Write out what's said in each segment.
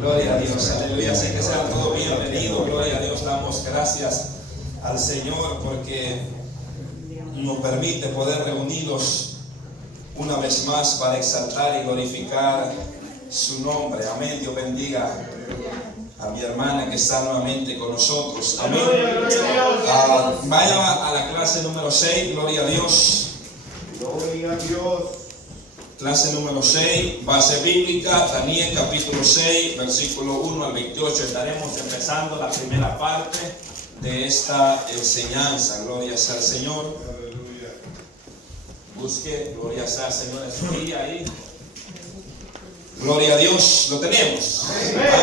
Gloria a Dios, aleluya. Así que sean todos bienvenidos. Gloria a Dios. Damos gracias al Señor porque nos permite poder reunirnos una vez más para exaltar y glorificar su nombre. Amén. Dios bendiga a mi hermana que está nuevamente con nosotros. Amén. Vaya a la clase número 6. Gloria a Dios. Gloria a Dios. Clase número 6, base bíblica, Daniel capítulo 6, versículo 1 al 28. Estaremos empezando la primera parte de esta enseñanza. Gloria sea al Señor. Aleluya. Busque, gloria sea al Señor en su día ahí. Gloria a Dios, lo tenemos.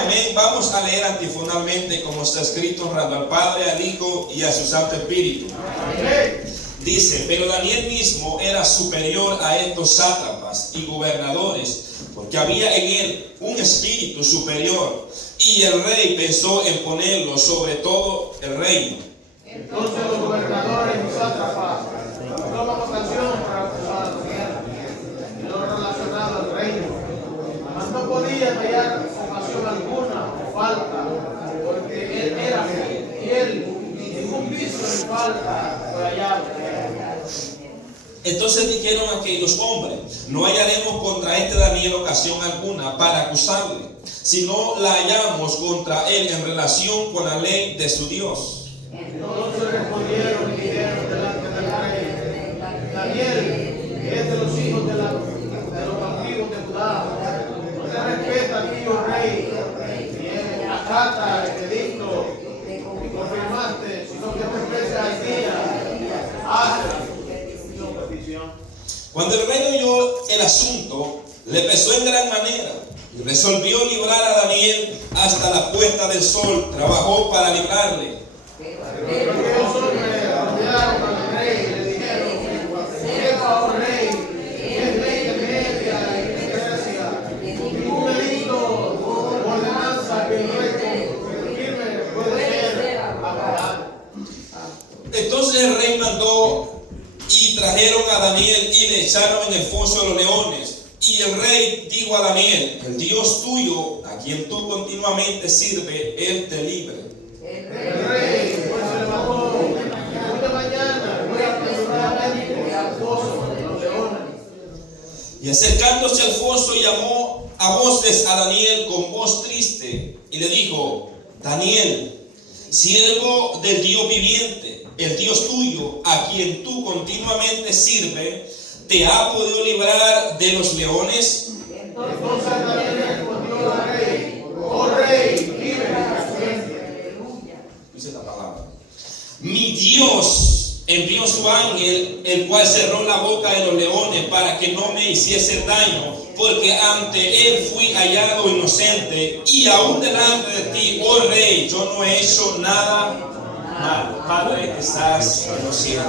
Amén. Vamos a leer antifonalmente como está escrito, honrando al Padre, al Hijo y a su Santo Espíritu. Amén. Dice, pero Daniel mismo era superior a estos sátrapas y gobernadores, porque había en él un espíritu superior, y el rey pensó en ponerlo sobre todo el reino. Entonces los gobernadores y sátrapas tomaron votación para acusar a Daniel en lo relacionado al reino, mas no podían hallar ocasión alguna o falta, porque él era fiel y ningún vicio ni falta fue hallado. Entonces dijeron aquellos hombres, no hallaremos contra este Daniel ocasión alguna para acusarle, sino la hallamos contra él en relación con la ley de su Dios. Entonces respondieron y dijeron delante del rey: Daniel, que es de los hijos de los antiguos de Judá, no te respeta a ti, oh rey, ni acata el edicto y confirmaste, sino que te expresas al día. Haz su petición. Cuando el rey oyó el asunto, le pesó en gran manera y resolvió librar a Daniel hasta la puesta del sol. Trabajó para librarle. Pero aquellos hombres rodearon al rey y le dijeron: sepa, oh rey, que es ley de Media y de Persia, ningún delito o ordenanza que no es firme puede ser apagado. Entonces el rey mandó y trajeron a Daniel y le echaron en el foso de los leones. Y el rey dijo a Daniel: el Dios tuyo, a quien tú continuamente sirves, él te libre. El rey pues se levantó muy de mañana, muy apresuradamente al foso de los leones. Y acercándose al foso, llamó a voces a Daniel con voz triste y le dijo: Daniel, siervo del Dios viviente, el Dios tuyo, a quien tú continuamente sirves, ¿te ha podido librar de los leones? Entonces Daniel respondió al rey: oh rey, líbreme. Dice la palabra: mi Dios envió su ángel, el cual cerró la boca de los leones para que no me hiciesen daño, porque ante él fui hallado inocente, y aún delante de ti, oh rey, yo no he hecho nada malo. Padre que estás en los cielos,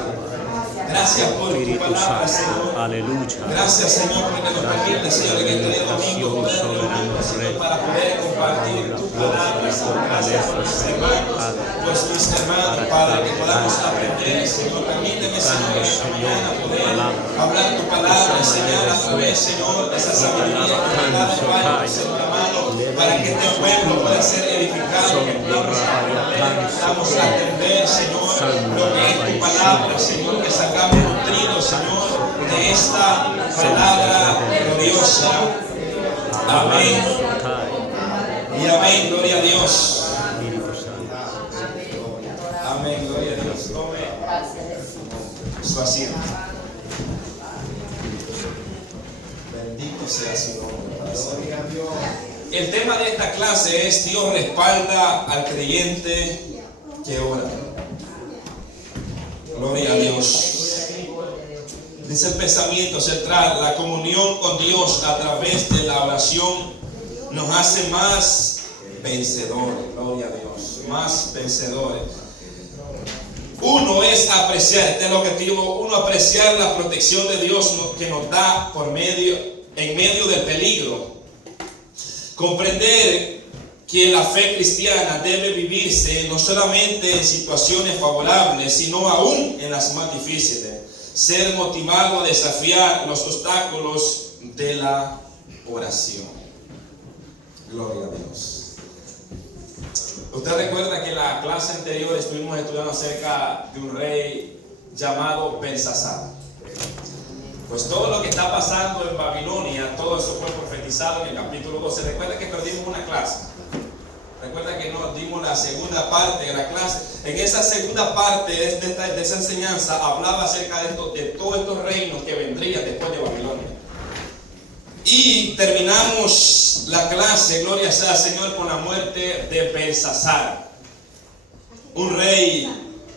gracias por tu palabra, Señor. Aleluya. Gracias, Señor, porque nos permite, Señor, en este día domingo poder reunirnos, Señor, para poder compartir tu palabra, Señor. Gracias por mis hermanos, pues mis hermanos, Padre, que podamos aprender, Señor. Permíteme, Señor, en esta mañana poder hablar tu palabra, enseñar a través, Señor, de esa sabiduría que nos da el Padre, Señor amado, para que este pueblo pueda ser edificado, que podamos aprender, podamos atender, Señor, lo que es tu palabra, Señor, que sacamos nutridos, Señor, de esta palabra gloriosa. Amén. Y amén, gloria a Dios. Amén, gloria a Dios. Tome su asiento. Bendito sea su nombre. Gloria a Dios. El tema de esta clase es: Dios respalda al creyente que ora. Gloria a Dios. Dice el pensamiento central: la comunión con Dios a través de la oración nos hace más vencedores. Gloria a Dios, más vencedores. Uno es apreciar, este es el objetivo, uno apreciar la protección de Dios que nos da en medio del peligro. Comprender que la fe cristiana debe vivirse no solamente en situaciones favorables, sino aún en las más difíciles. Ser motivado a desafiar los obstáculos de la oración. Gloria a Dios. Usted recuerda que en la clase anterior estuvimos estudiando acerca de un rey llamado Belsasar. Pues todo lo que está pasando en Babilonia, todo eso fue profetizado en el capítulo 12. Recuerda que perdimos una clase. Recuerda que nos dimos la segunda parte de la clase. En esa segunda parte de esa enseñanza hablaba acerca de todos estos reinos que vendrían después de Babilonia. Y terminamos la clase, gloria sea al Señor, con la muerte de Belsasar, un rey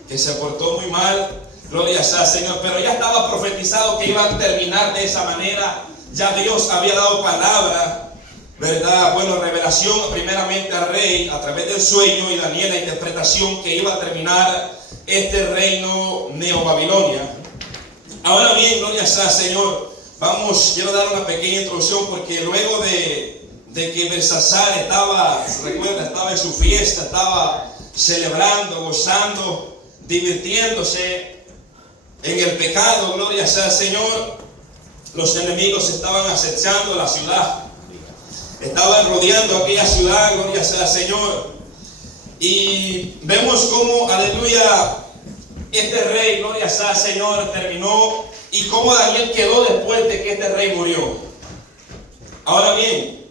que se portó muy mal, gloria sea al Señor, pero ya estaba profetizado que iba a terminar de esa manera. Ya Dios había dado palabra, ¿verdad? Bueno, revelación primeramente al rey a través del sueño, y Daniel la interpretación que iba a terminar este reino neobabilonia. Ahora bien, gloria sea al Señor, quiero dar una pequeña introducción, porque luego de que Belsasar estaba en su fiesta, estaba celebrando, gozando, divirtiéndose en el pecado, gloria sea al Señor, los enemigos estaban acechando la ciudad, estaban rodeando aquella ciudad, gloria sea al Señor, y vemos cómo, aleluya, este rey, gloria sea al Señor, terminó, y cómo Daniel quedó después de que este rey murió. Ahora bien,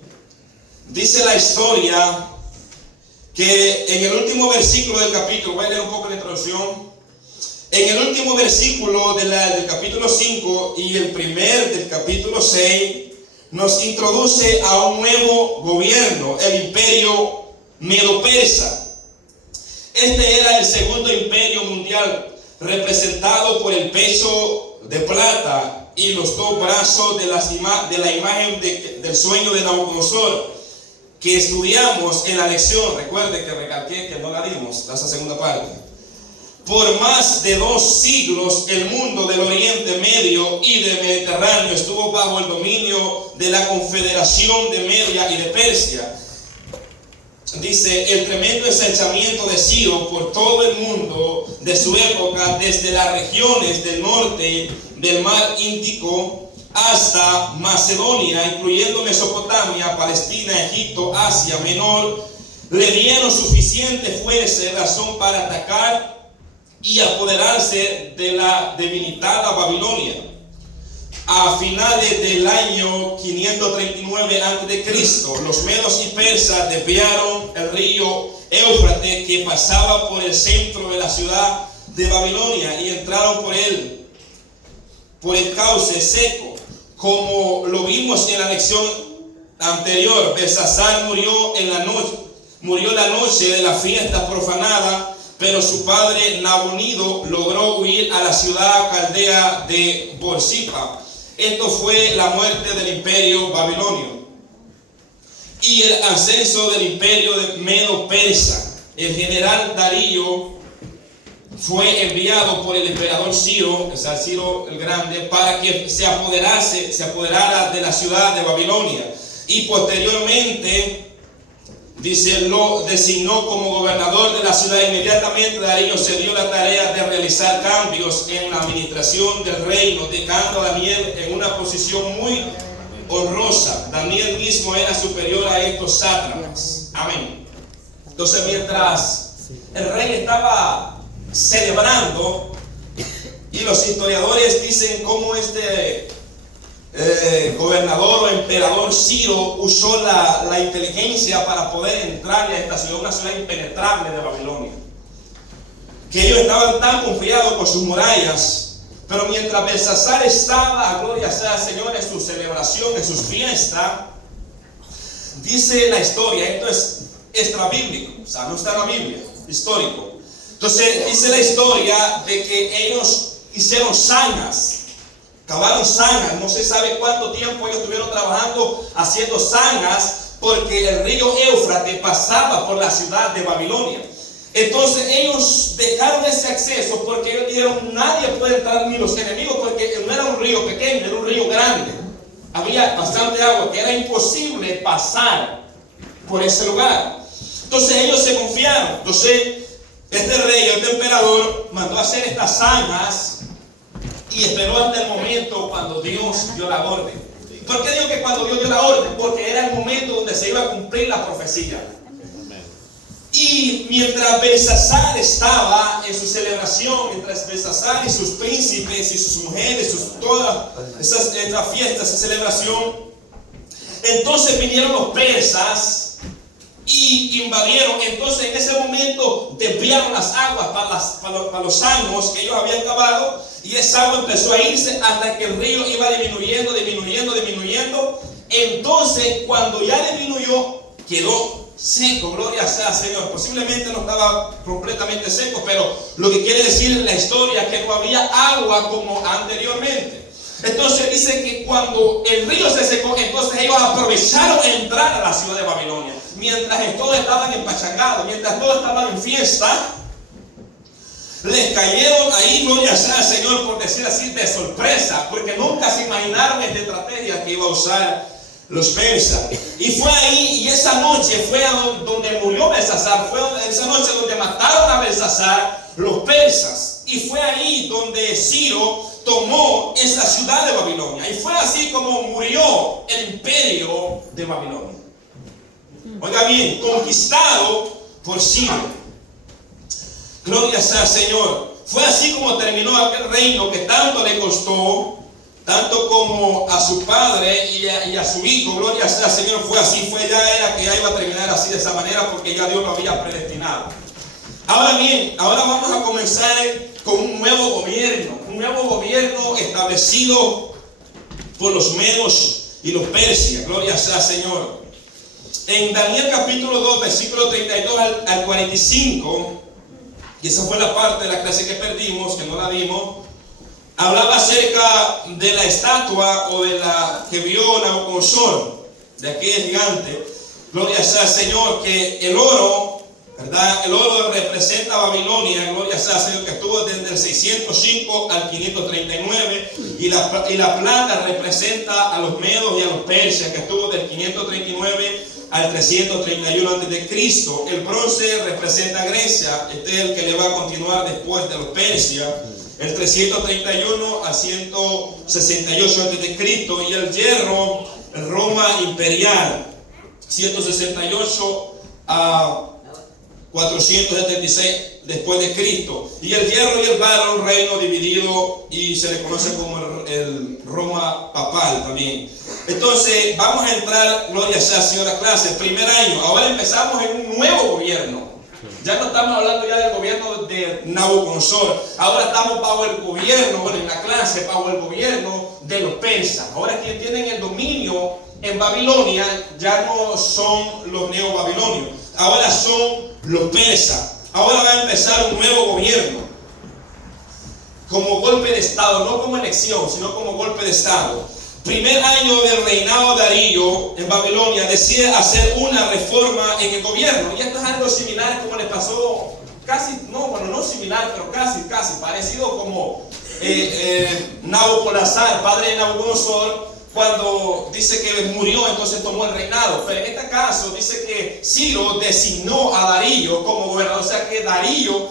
dice la historia que en el último versículo del capítulo, voy a leer un poco la introducción, en el último versículo del capítulo 5 y el primer del capítulo 6, nos introduce a un nuevo gobierno, el imperio medo-persa. Este era el segundo imperio mundial, representado por el peso de plata y los dos brazos de la imagen del sueño de Nabucodonosor, que estudiamos en la lección. Recuerde que recalqué que no la dimos, esa segunda parte. Por más de 2 siglos, el mundo del Oriente Medio y del Mediterráneo estuvo bajo el dominio de la Confederación de Media y de Persia. Dice, el tremendo ensanchamiento de Ciro por todo el mundo de su época, desde las regiones del norte del mar Índico hasta Macedonia, incluyendo Mesopotamia, Palestina, Egipto, Asia Menor, le dieron suficiente fuerza y razón para atacar y apoderarse de la debilitada Babilonia. A finales del año 539 a.C., los medos y persas desviaron el río Éufrates, que pasaba por el centro de la ciudad de Babilonia, y entraron por el cauce seco. Como lo vimos en la lección anterior, Belsasar murió la noche de la fiesta profanada, pero su padre Nabonido logró huir a la ciudad caldea de Borsippa. Esto fue la muerte del imperio babilonio y el ascenso del imperio de Medo-Persa. El general Darío fue enviado por el emperador Ciro, o sea, Ciro el Grande, para que se apoderara de la ciudad de Babilonia, y posteriormente, dice, lo designó como gobernador de la ciudad. Inmediatamente Darío se dio la tarea de realizar cambios en la administración del reino, dejando a Daniel en una posición muy honrosa. Daniel mismo era superior a estos sátrapas. Amén. Entonces, mientras el rey estaba celebrando, y los historiadores dicen cómo este gobernador o emperador Ciro usó la inteligencia para poder entrar a esta ciudad, una ciudad impenetrable de Babilonia, que ellos estaban tan confiados por sus murallas. Pero mientras Belsasar estaba, a gloria sea al Señor, en su celebración, en sus fiestas, dice la historia, esto es extrabíblico, o sea, no está en la Biblia, histórico. Entonces dice la historia de que ellos hicieron zanjas, cavaron zanjas, no se sabe cuánto tiempo ellos estuvieron trabajando haciendo zanjas, porque el río Éufrates pasaba por la ciudad de Babilonia. Entonces ellos dejaron ese acceso, porque ellos dijeron, nadie puede entrar, ni los enemigos, porque no era un río pequeño, era un río grande, había bastante agua, que era imposible pasar por ese lugar. Entonces ellos se confiaron. Entonces este rey, este emperador, mandó a hacer estas zanjas y esperó hasta el momento cuando Dios dio la orden. ¿Por qué digo que cuando Dios dio la orden? Porque era el momento donde se iba a cumplir la profecía. Y mientras Belsasar estaba en su celebración, mientras Belsasar y sus príncipes y sus mujeres, todas esas fiestas y celebración, entonces vinieron los persas y invadieron. Entonces en ese momento desviaron las aguas para los años que ellos habían cavado, y esa agua empezó a irse hasta que el río iba disminuyendo. Entonces cuando ya disminuyó, quedó seco. Gloria sea Señor. Posiblemente no estaba completamente seco, pero lo que quiere decir en la historia es que no había agua como anteriormente. Entonces dice que cuando el río se secó, entonces ellos aprovecharon entrar a la ciudad de Babilonia. Mientras todos estaban empachangados, mientras todos estaban en fiesta, les cayeron ahí, gloria sea Señor, por decir así, de sorpresa, porque nunca se imaginaron esta estrategia que iba a usar los persas. Y fue ahí, y esa noche fue donde murió Belsasar, fue esa noche donde mataron a Belsasar los persas, y fue ahí donde Ciro tomó esa ciudad de Babilonia, y fue así como murió el imperio de Babilonia. Oiga bien, conquistado por Ciro. Gloria sea al Señor. Fue así como terminó aquel reino que tanto le costó, tanto como a su padre y a su hijo. Gloria sea al Señor. Fue así, ya era que ya iba a terminar así de esa manera, porque ya Dios lo había predestinado. Ahora bien, ahora vamos a comenzar con un nuevo gobierno establecido por los medos y los persias. Gloria sea al Señor. En Daniel capítulo 2, versículo 32 al 45, y esa fue la parte de la clase que perdimos, que no la vimos, hablaba acerca de la estatua o de la que vio Nabucodonosor, de aquel gigante. Gloria sea al Señor, que el oro, ¿verdad? El oro representa a Babilonia, gloria sea al Señor, que estuvo desde el 605 al 539, y la plata representa a los medos y a los persas, que estuvo del 539 al 331 a.C. El bronce representa a Grecia, este es el que le va a continuar después de los persas, el 331 a 168 a.C. y el hierro, el Roma imperial, 168 a 476 después de Cristo. Y el hierro y el barro, un reino dividido, y se le conoce como el Roma papal también. Entonces vamos a entrar, gloria sea Señor, a la clase, primer año. Ahora empezamos en un nuevo gobierno. Ya no estamos hablando ya del gobierno de Nabucodonosor. Ahora estamos bajo el gobierno, bueno, en la clase, bajo el gobierno de los persas. Ahora quienes tienen el dominio en Babilonia ya no son los neobabilonios, ahora son los persas. Ahora va a empezar un nuevo gobierno, como golpe de estado, no como elección, sino como golpe de estado. Primer año del reinado de Darío en Babilonia, decide hacer una reforma en el gobierno. Y esto es algo similar como le pasó, casi, no, bueno, no similar, pero casi, parecido como Nabucodonosor, padre de Nabucodonosor, cuando dice que murió, entonces tomó el reinado. Pero en este caso dice que Ciro designó a Darío como gobernador. O sea que Darío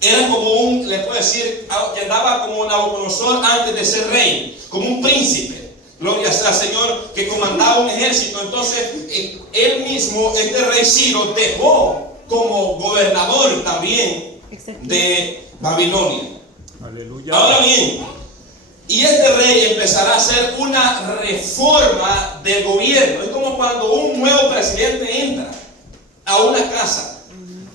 era como un, le puedo decir, que andaba como Nabucodonosor antes de ser rey, como un príncipe. Gloria sea al Señor, que comandaba un ejército. Entonces él mismo, este rey Ciro, dejó como gobernador también de Babilonia. Aleluya. Ahora bien, y este rey empezará a hacer una reforma del gobierno. Es como cuando un nuevo presidente entra a una casa,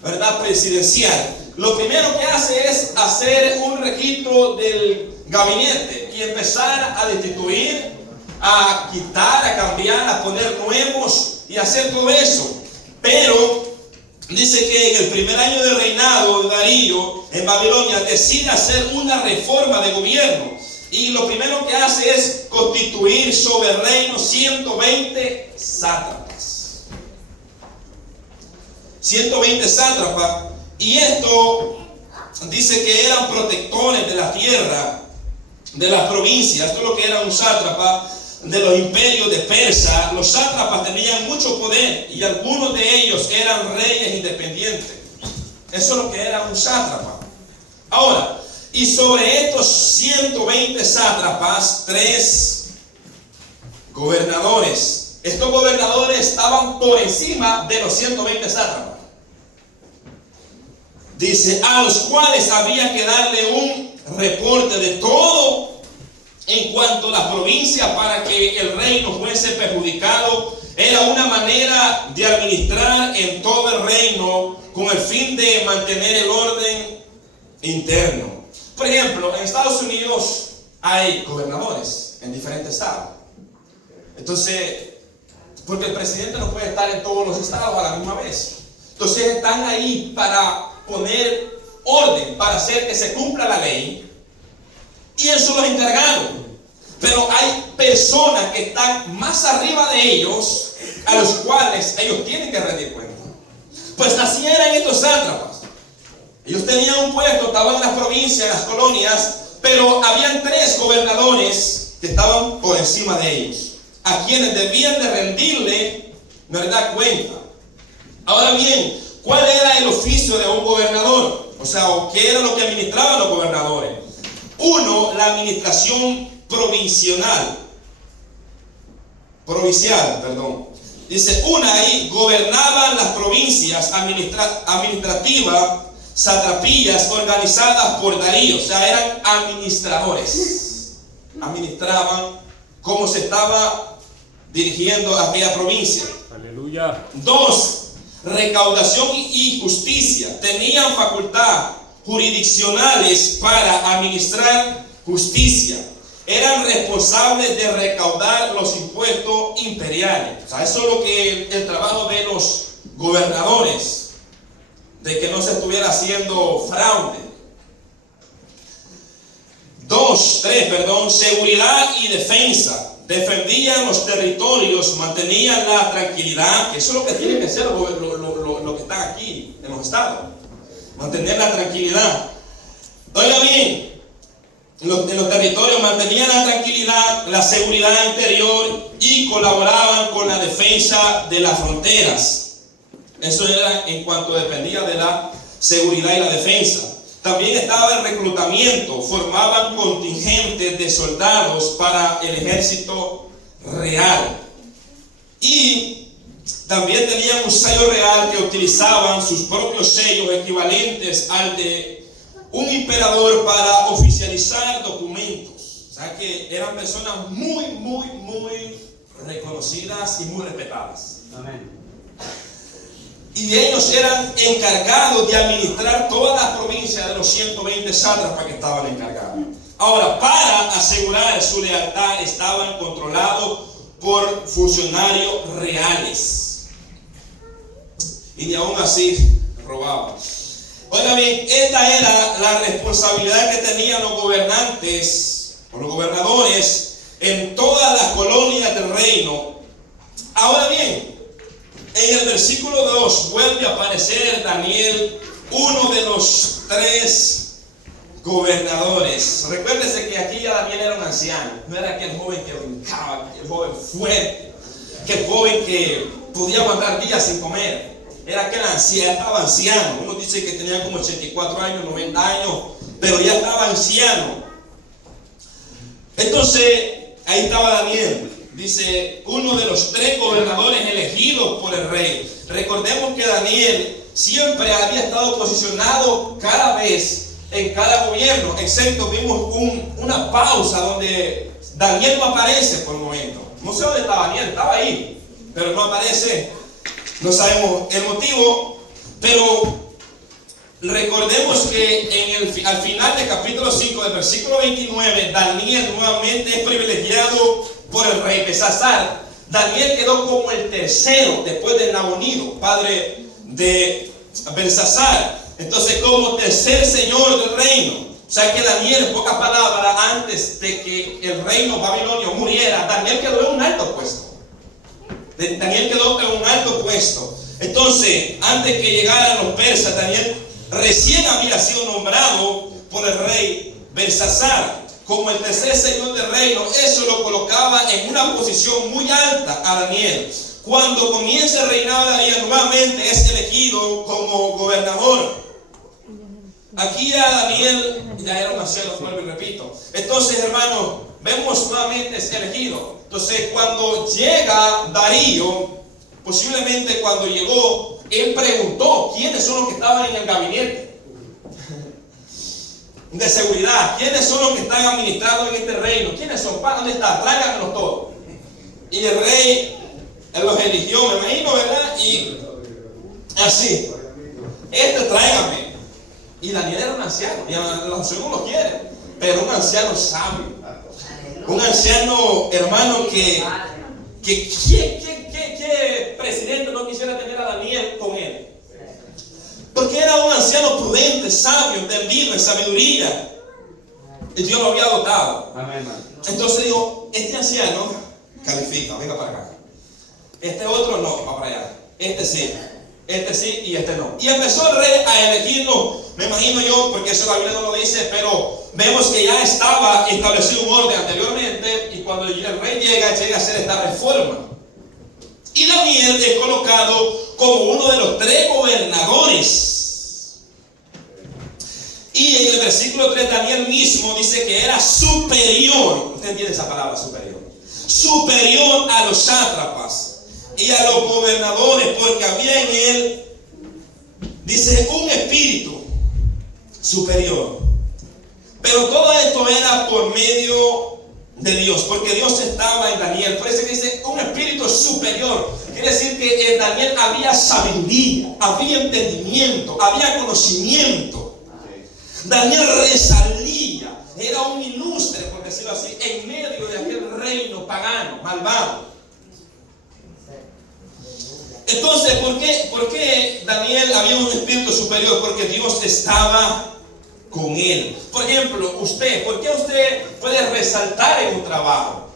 ¿verdad?, presidencial. Lo primero que hace es hacer un registro del gabinete y empezar a destituir, a quitar, a cambiar, a poner nuevos y hacer todo eso. Pero dice que en el primer año de reinado de Darío en Babilonia decide hacer una reforma de gobierno. Y lo primero que hace es constituir sobre el reino 120 sátrapas. 120 sátrapas. Y esto dice que eran protectores de la tierra, de las provincias. Esto es lo que era un sátrapa de los imperios de Persia. Los sátrapas tenían mucho poder y algunos de ellos eran reyes independientes. Eso es lo que era un sátrapa. Ahora, y sobre estos 120 sátrapas, 3 gobernadores. Estos gobernadores estaban por encima de los 120 sátrapas. Dice, a los cuales había que darle un reporte de todo en cuanto a la provincia para que el rey no fuese perjudicado. Era una manera de administrar en todo el reino con el fin de mantener el orden interno. Por ejemplo, en Estados Unidos hay gobernadores en diferentes estados. Entonces, porque el presidente no puede estar en todos los estados a la misma vez. Entonces están ahí para poner orden, para hacer que se cumpla la ley. Y eso los encargaron. Pero hay personas que están más arriba de ellos, a los cuales ellos tienen que rendir cuenta. Pues así eran estos sátrapas. Ellos tenían un puesto, estaban en las provincias, en las colonias, pero habían 3 gobernadores que estaban por encima de ellos, a quienes debían de rendirle, ¿verdad?, cuenta. Ahora bien, ¿cuál era el oficio de un gobernador? O sea, ¿qué era lo que administraban los gobernadores? 1, la administración provincial. Dice, ahí gobernaban las provincias administrativas, satrapías organizadas por Darío. O sea, eran administradores. Administraban cómo se estaba dirigiendo aquella provincia. Aleluya. 2, recaudación y justicia. Tenían facultad jurisdiccionales para administrar justicia. Eran responsables de recaudar los impuestos imperiales. O sea, eso es lo que el trabajo de los gobernadores, de que no se estuviera haciendo fraude. 3, seguridad y defensa. Defendían los territorios, mantenían la tranquilidad, que eso es lo que tienen que hacer lo que están aquí en los estados. Mantener la tranquilidad. Oiga bien, en los territorios mantenían la tranquilidad, la seguridad interior y colaboraban con la defensa de las fronteras. Eso era en cuanto dependía de la seguridad y la defensa. También estaba el reclutamiento, formaban contingentes de soldados para el ejército real. Y también tenían un sello real que utilizaban sus propios sellos equivalentes al de un emperador para oficializar documentos. O sea que eran personas muy reconocidas y muy respetadas. Amén. Y ellos eran encargados de administrar todas las provincias de los 120 sátrapas que estaban encargados. Ahora, para asegurar su lealtad, estaban controlados por funcionarios reales. Y aún así robaban. Oiga bien, esta era la responsabilidad que tenían los gobernantes o los gobernadores en todas las colonias del reino. Ahora bien, en el versículo 2 vuelve a aparecer Daniel, uno de los 3 gobernadores. Recuérdese que aquí ya Daniel era un anciano, no era aquel joven que brincaba, aquel joven fuerte, aquel joven que podía aguantar días sin comer. Era aquel anciano, estaba anciano. Uno dice que tenía como 84 años, 90 años, pero ya estaba anciano. Entonces, ahí estaba Daniel. Dice, uno de los 3 gobernadores elegidos por el rey. Recordemos que Daniel siempre había estado posicionado cada vez en cada gobierno, excepto vimos una pausa donde Daniel no aparece por el momento. No sé dónde estaba Daniel, estaba ahí, pero no aparece. No sabemos el motivo, pero recordemos que al final del capítulo 5, del versículo 29, Daniel nuevamente es privilegiado por el rey Belsasar. Daniel quedó como el tercero después de Nabonido, padre de Belsasar. Entonces, como tercer señor del reino. O sea que Daniel, en pocas palabras, antes de que el reino babilonio muriera, Daniel quedó en un alto puesto. Daniel quedó en un alto puesto. Entonces, antes que llegaran los persas, Daniel recién había sido nombrado por el rey Belsasar como el tercer señor del reino. Eso lo colocaba en una posición muy alta a Daniel. Cuando comienza el reinado de Daniel, nuevamente es elegido como gobernador. Aquí ya Daniel ya era un anciano, vuelvo y repito. Entonces, hermanos, vemos nuevamente es elegido. Entonces, cuando llega Darío, posiblemente cuando llegó, él preguntó quiénes son los que estaban en el gabinete de seguridad, quiénes son los que están administrando en este reino, quiénes son, ¿dónde están? Tráiganmelos todos. Y el rey los eligió, me imagino, ¿verdad? Y así, tráigame. Y Daniel era un anciano, y el anciano no lo quiere, pero un anciano sabio, un anciano, hermano, ¿qué presidente no quisiera tener a Daniel con él? Porque era un anciano prudente, sabio, entendido, en sabiduría. Y Dios lo había dotado. Entonces digo, este anciano califica, venga para acá. Este otro no, va para allá. Este sí y este no. Y empezó el rey a elegirlo, me imagino yo, porque eso la Biblia no lo dice, pero vemos que ya estaba establecido un orden anteriormente, y cuando el rey llega a hacer esta reforma. Y Daniel es colocado como uno de los 3 gobernadores. Y en el versículo 3, Daniel mismo dice que era superior. Usted entiende esa palabra, superior. Superior a los sátrapas y a los gobernadores, porque había en él, dice, un espíritu superior. Pero todo esto era por medio de Dios, porque Dios estaba en Daniel. Por eso dice un espíritu superior. Quiere decir que en Daniel había sabiduría, había entendimiento, había conocimiento. Daniel resalía, era un ilustre, por decirlo así, en medio de aquel reino pagano, malvado. Entonces, ¿por qué Daniel había un espíritu superior? Porque Dios estaba con él. Por ejemplo, usted, ¿por qué usted puede resaltar en un trabajo?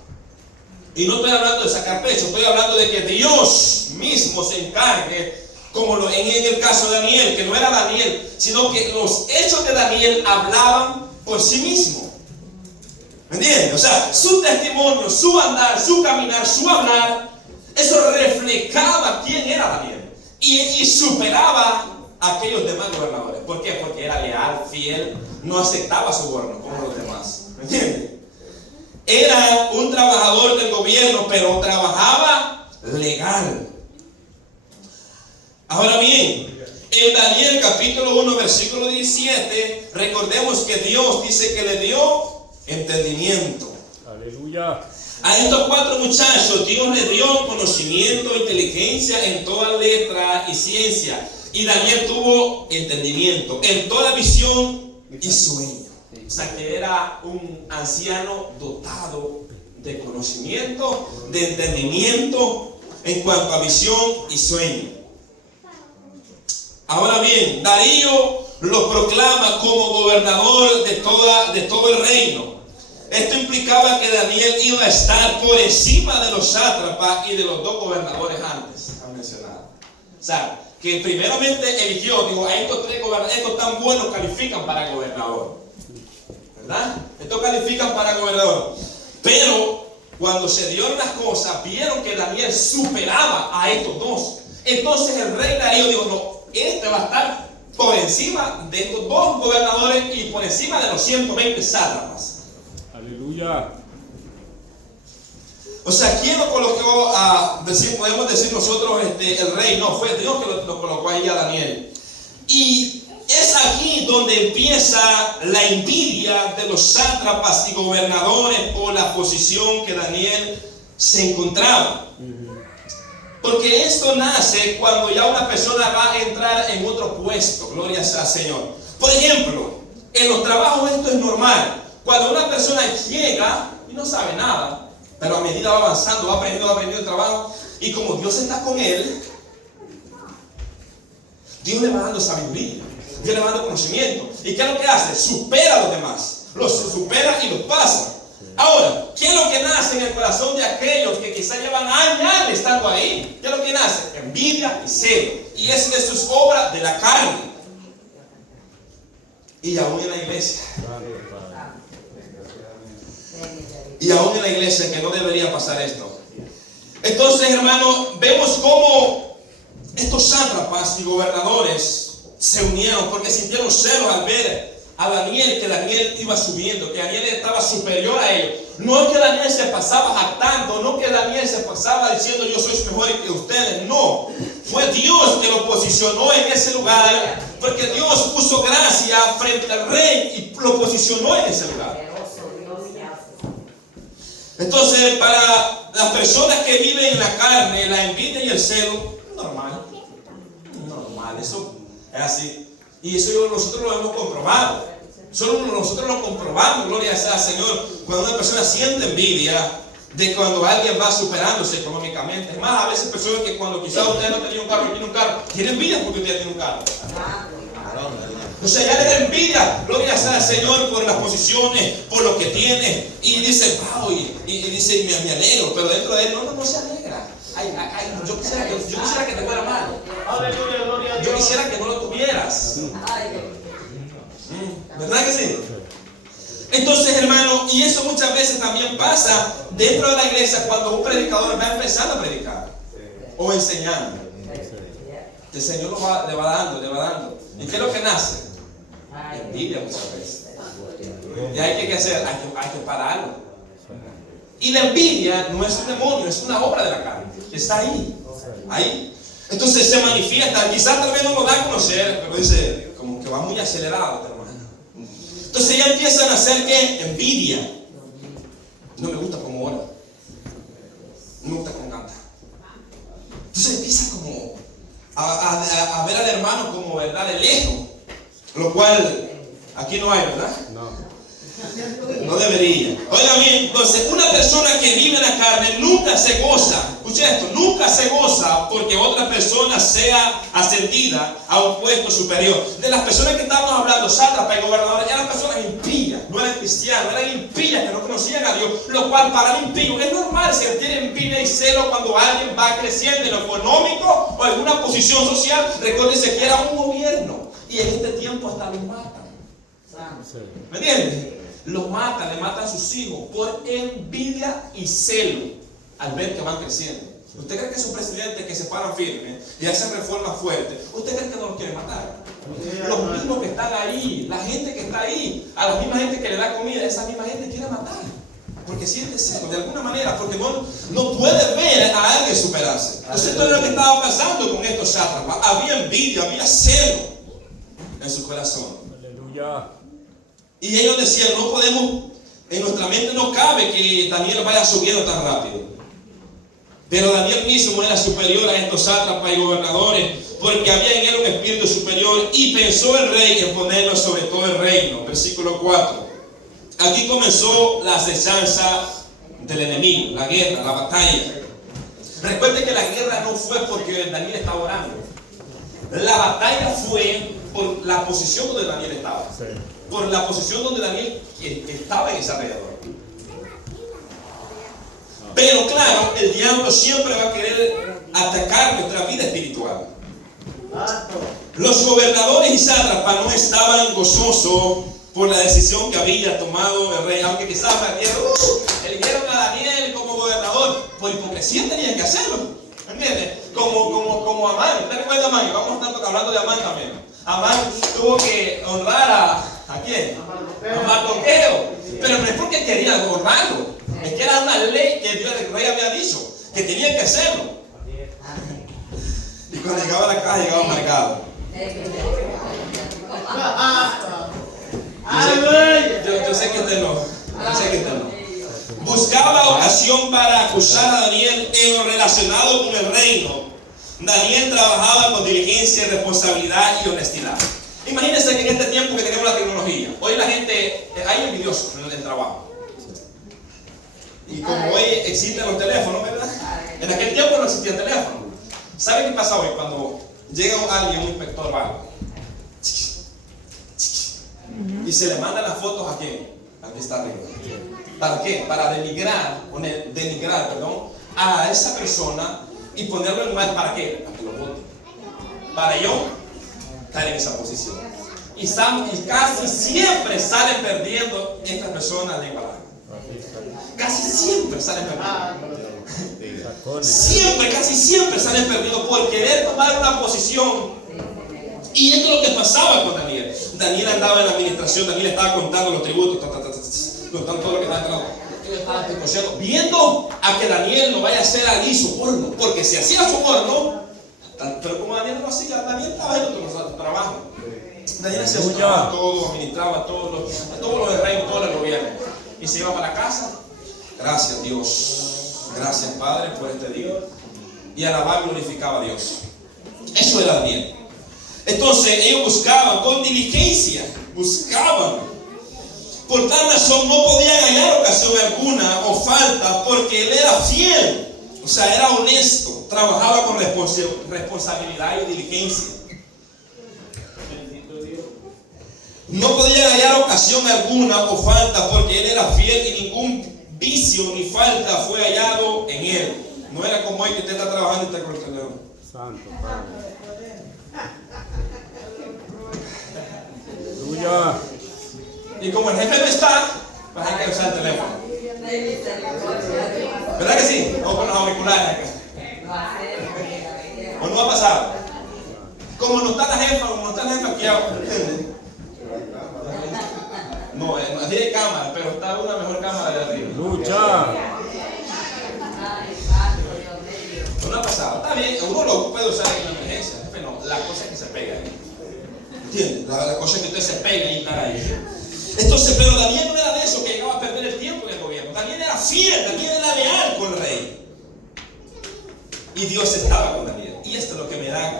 Y no estoy hablando de sacar pecho, estoy hablando de que Dios mismo se encargue, como en el caso de Daniel, que no era Daniel, sino que los hechos de Daniel hablaban por sí mismo. ¿Me entiendes? O sea, su testimonio, su andar, su caminar, su hablar, eso reflejaba quién era Daniel. Y superaba a aquellos demás gobernadores. ¿Por qué? Porque era leal, fiel, no aceptaba soborno como los demás. ¿Me entiendes? Era un trabajador del gobierno, pero trabajaba legal. Ahora bien, en Daniel capítulo 1 versículo 17, recordemos que Dios dice que le dio entendimiento. Aleluya. A estos 4 muchachos Dios les dio conocimiento, inteligencia en toda letra y ciencia. Y Daniel tuvo entendimiento en toda visión y sueño. O sea que era un anciano dotado de conocimiento, de entendimiento en cuanto a visión y sueño. Ahora bien, Darío lo proclama como gobernador de todo el reino. Esto implicaba que Daniel iba a estar por encima de los sátrapas y de los 2 gobernadores antes mencionados. O sea, que primeramente eligió, dijo, a estos 3 gobernadores, estos tan buenos califican para gobernador. ¿Verdad? Estos califican para gobernador. Pero cuando se dieron las cosas, vieron que Daniel superaba a estos 2. Entonces el rey Darío dijo, no, este va a estar por encima de estos 2 gobernadores y por encima de los 120 sátrapas. Aleluya. O sea, ¿quién lo colocó a decir, podemos decir nosotros, el rey? No, fue Dios que lo colocó ahí a Daniel. Y es aquí donde empieza la envidia de los sátrapas y gobernadores por la posición que Daniel se encontraba. Porque esto nace cuando ya una persona va a entrar en otro puesto. Gloria al Señor. Por ejemplo, en los trabajos esto es normal. Cuando una persona llega y no sabe nada, pero a medida va avanzando, va aprendiendo el trabajo, y como Dios está con él, Dios le va dando sabiduría, Dios le va dando conocimiento. ¿Y qué es lo que hace? Supera a los demás, los supera y los pasa. Ahora, ¿qué es lo que nace en el corazón de aquellos que quizás llevan años estando ahí? ¿Qué es lo que nace? Envidia y celo. Y eso es sus obras de la carne. Y aún en la iglesia. Y aún en la iglesia, que no debería pasar esto. Entonces, hermano, vemos cómo estos sátrapas y gobernadores se unieron porque sintieron celos al ver a Daniel que Daniel iba subiendo, que Daniel estaba superior a ellos. No es que Daniel se pasaba jactando, no que Daniel se pasaba diciendo yo soy mejor que ustedes, no. Fue Dios que lo posicionó en ese lugar, porque Dios puso gracia frente al rey y lo posicionó en ese lugar. Entonces, para las personas que viven en la carne, la envidia y el celo, normal, eso es así. Y eso nosotros lo hemos comprobado. Solo nosotros lo comprobamos, gloria sea al Señor, cuando una persona siente envidia de cuando alguien va superándose económicamente. Es más, a veces personas que cuando quizás usted no tenía un carro y tiene un carro, tienen envidia porque usted tiene un carro. O sea, ya le da envidia, gloria sea al Señor, por las posiciones, por lo que tiene. Y dice, wow, y dice, me alegro, pero dentro de él no se alegra. Yo quisiera que te fuera mal. Yo quisiera que no lo tuvieras. ¿Verdad que sí? Entonces, hermano, y eso muchas veces también pasa dentro de la iglesia cuando un predicador va empezando a predicar o enseñando. El Señor le va dando. ¿Y qué es lo que nace? Envidia muchas veces. ¿Y hay que hacer? Hay que pararlo. Y la envidia no es un demonio, es una obra de la carne. Está ahí. Entonces se manifiesta, quizás tal vez no lo da a conocer, pero dice, como que va muy acelerado, hermano. Entonces ya empiezan a hacer ¿qué? Envidia. No me gusta cómo ora. No me gusta cómo canta. Entonces empieza como a ver al hermano como verdad de lejos. Lo cual aquí no hay, ¿verdad? No debería. Oiga bien, entonces una persona que vive en la carne nunca se goza. Escuche esto, nunca se goza porque otra persona sea ascendida a un puesto superior. De las personas que estábamos hablando, sátrapas y gobernadores, eran personas impías, no eran cristianos, eran impías que no conocían a Dios. Lo cual para el impío es normal sentir envidia y celo cuando alguien va creciendo en lo económico o en una posición social. Recuérdense que era un gobierno y en este tiempo hasta los matan. ¿Me entiendes? Los matan, le matan a sus hijos por envidia y celo al ver que van creciendo. ¿Usted cree que esos presidentes que se paran firmes y hacen reformas fuertes, usted cree que no los quieren matar? Los mismos que están ahí, la gente que está ahí, a la misma gente que le da comida, esa misma gente quiere matar. Porque siente celo de alguna manera, porque no puede ver a alguien superarse. Entonces esto es lo que estaba pasando con estos sátrapas. Había envidia, había celo en su corazón. Aleluya. Y ellos decían, no podemos, en nuestra mente no cabe que Daniel vaya subiendo tan rápido. Pero Daniel mismo era superior a estos sátrapas y gobernadores, porque había en él un espíritu superior, y pensó el rey en ponerlo sobre todo el reino. Versículo 4. Aquí comenzó la acechanza del enemigo, la guerra, la batalla. Recuerden que la guerra no fue porque Daniel estaba orando. La batalla fue por la posición donde Daniel estaba. Sí. Por la posición donde Daniel estaba en ese alrededor. Pero claro, el diablo siempre va a querer atacar nuestra vida espiritual. Los gobernadores y sátrapas no estaban gozosos por la decisión que había tomado el rey, aunque quizás eligieron a Daniel como gobernador, por hipocresía tenían que hacerlo. ¿Entiendes? Como Amán. ¿Usted recuerda a Amán? Vamos a estar hablando de Amán también. Amán tuvo que honrar ¿a quién? A Mardoqueo. Pero no es porque quería honrarlo, es que era una ley que Dios, el rey había dicho que tenía que hacerlo. Y cuando llegaba a la casa, llegaba amargado. Yo sé que usted no. Buscaba ocasión para acusar a Daniel en lo relacionado con el reino. Daniel trabajaba con diligencia, responsabilidad y honestidad. Imagínense que en este tiempo que tenemos la tecnología, hoy la gente, hay envidiosos en el trabajo. Y como hoy existen los teléfonos, ¿verdad? En aquel tiempo no existía teléfono. ¿Saben qué pasa hoy? Cuando llega alguien, un inspector, ¿vale? Y se le mandan las fotos a quién? Aquí está arriba. ¿Para qué? Para denigrar a esa persona y ponerlo en lugar. ¿Para qué? Para que lo voten. Para yo estar en esa posición. Y casi siempre salen perdiendo estas personas de igualdad. Casi siempre salen perdiendo. Casi siempre salen perdiendo por querer tomar una posición Y esto es lo que pasaba con Daniel. Daniel andaba en la administración, Daniel estaba contando los tributos, contando todo lo que estaba entrando. Él estaba negociando, viendo a que Daniel no vaya a hacer allí su horno, porque si hacía su horno, pero como Daniel no hacía, Daniel estaba haciendo su trabajo. Daniel se buscaba todo, administraba a todos los del reino, todo el gobierno. Y se iba para la casa. Gracias Dios, gracias Padre por este día. Y alababa y glorificaba a Dios. Eso era Daniel. Entonces ellos buscaban con diligencia, buscaban. Por tal razón no podían hallar ocasión alguna o falta, porque él era fiel, o sea, era honesto, trabajaba con responsabilidad y diligencia. No podían hallar ocasión alguna o falta, porque él era fiel y ningún vicio ni falta fue hallado en él. No era como hoy que usted está trabajando y está con el teléfono. Santo Padre. Aleluya. Y como el jefe no está, pues hay que usar el teléfono. ¿Verdad que sí? O con los auriculares acá. ¿O no ha pasado? Como no está la jefa, aquí hago. No, así hay cámara, pero está una mejor cámara de arriba. Lucha. No ha pasado. Está bien, uno lo puede usar en una emergencia. Jefe, no, la cosa es que se pega ahí. ¿Entiendes? La cosa es que usted se pega y está ahí. Entonces, pero Daniel no era de eso que llegaba a perder el tiempo en el gobierno. Daniel era fiel, Daniel era leal con el rey. Y Dios estaba con Daniel. Y esto es lo que me da,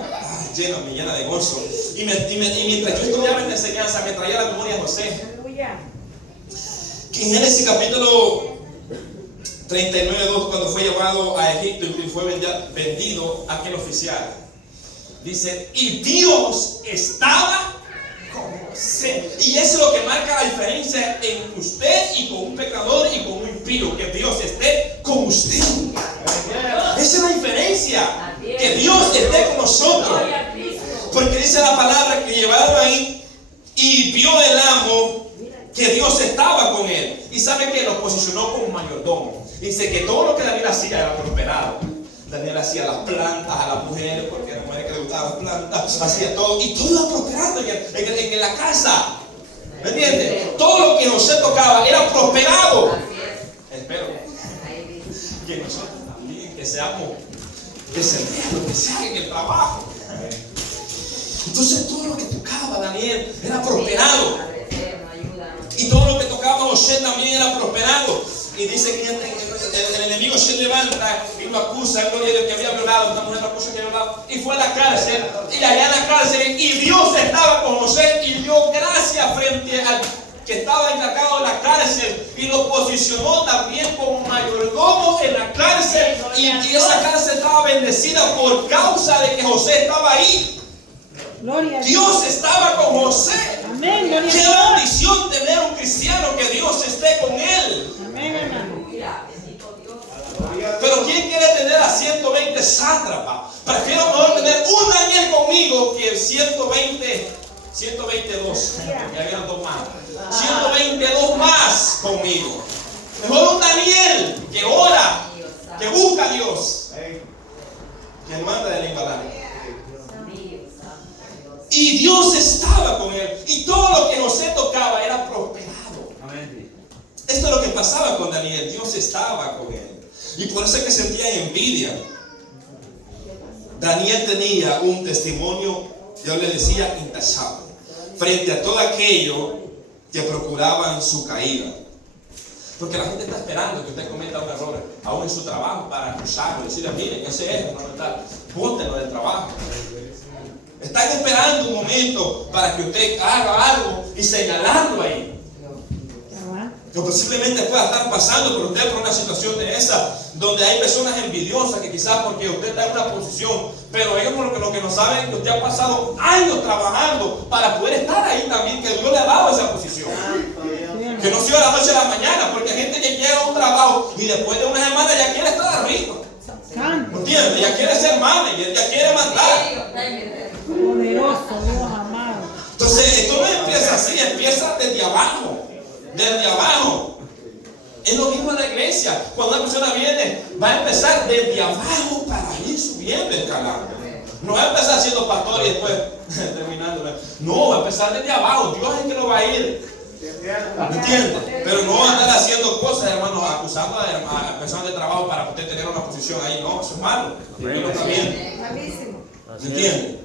me llena de gozo. Y mientras yo estudiaba esta enseñanza, me traía a la memoria José. Que en Génesis capítulo 39:2, cuando fue llevado a Egipto y fue vendido a aquel oficial, dice, y Dios estaba con José. Y eso es lo que marca la diferencia en usted y con un pecador y con un impío, que Dios esté con usted. Esa es la diferencia, que Dios esté con nosotros. Porque dice la palabra que llevaron ahí y vio el amo que Dios estaba con él. Y sabe que lo posicionó como mayordomo. Dice que todo lo que Daniel hacía era prosperado. Daniel hacía las plantas a las mujeres, porque a las mujeres que les gustaban las plantas, hacía todo, y todo iba prosperando en la casa. ¿Me entiendes? Todo lo que José tocaba era prosperado. Espero que nosotros también, que seamos desempeñados, que se haga en el trabajo. Entonces todo lo que tocaba Daniel era prosperado. Y todo lo que tocaba José también era prosperado. Y dice que el enemigo se levanta y lo acusa, él lo dice que había violado, esta mujer lo acusa que había violado, y fue a la cárcel, y allá en la cárcel, y Dios estaba con José y dio gracia frente al que estaba encargado de la cárcel, y lo posicionó también como mayordomo en la cárcel, y esa cárcel estaba bendecida por causa de que José estaba ahí. Dios estaba con José. Amén. Qué bendición tener un cristiano que Dios esté con él. Amén, hermano. Pero ¿quién quiere tener a 120 sátrapas? Prefiero mejor tener un Daniel conmigo que 122. Me habían dos más. 122 más conmigo. Mejor un Daniel que ora, que busca a Dios, que manda de lengua larga. Y Dios estaba con él. Y todo lo que José tocaba era prosperado. Amén. Esto es lo que pasaba con Daniel. Dios estaba con él. Y por eso es que sentía envidia. Daniel tenía un testimonio, yo le decía, intachable, frente a todo aquello que procuraban su caída. Porque la gente está esperando que usted cometa un error, aún en su trabajo, para acusarlo, decirle, miren, ese es fundamental, bótenlo del trabajo. Están esperando un momento para que usted haga algo y señalarlo ahí. Que posiblemente pueda estar pasando por usted por una situación de esa, donde hay personas envidiosas que quizás porque usted está en una posición, pero ellos lo que no saben es que usted ha pasado años trabajando para poder estar ahí también, que Dios le ha dado esa posición. Que no sea de la noche a la mañana, porque hay gente que llega a un trabajo y después de una semana ya quiere estar arriba. ¿Entiendes? Ya quiere ser manager, ya quiere mandar. Poderoso, Dios amado. Entonces, esto no empieza así, empieza desde abajo. Desde abajo. Es lo mismo en la iglesia. Cuando una persona viene, va a empezar desde abajo para ir subiendo, escalando. No va a empezar siendo pastor y después terminando. No, va a empezar desde abajo. Dios es el que lo va a ir. ¿Me entiendes? Pero no andar haciendo cosas, hermanos, acusando a personas de trabajo para usted tener una posición ahí. No, eso es malo. Dios no está bien. ¿Me entiendes?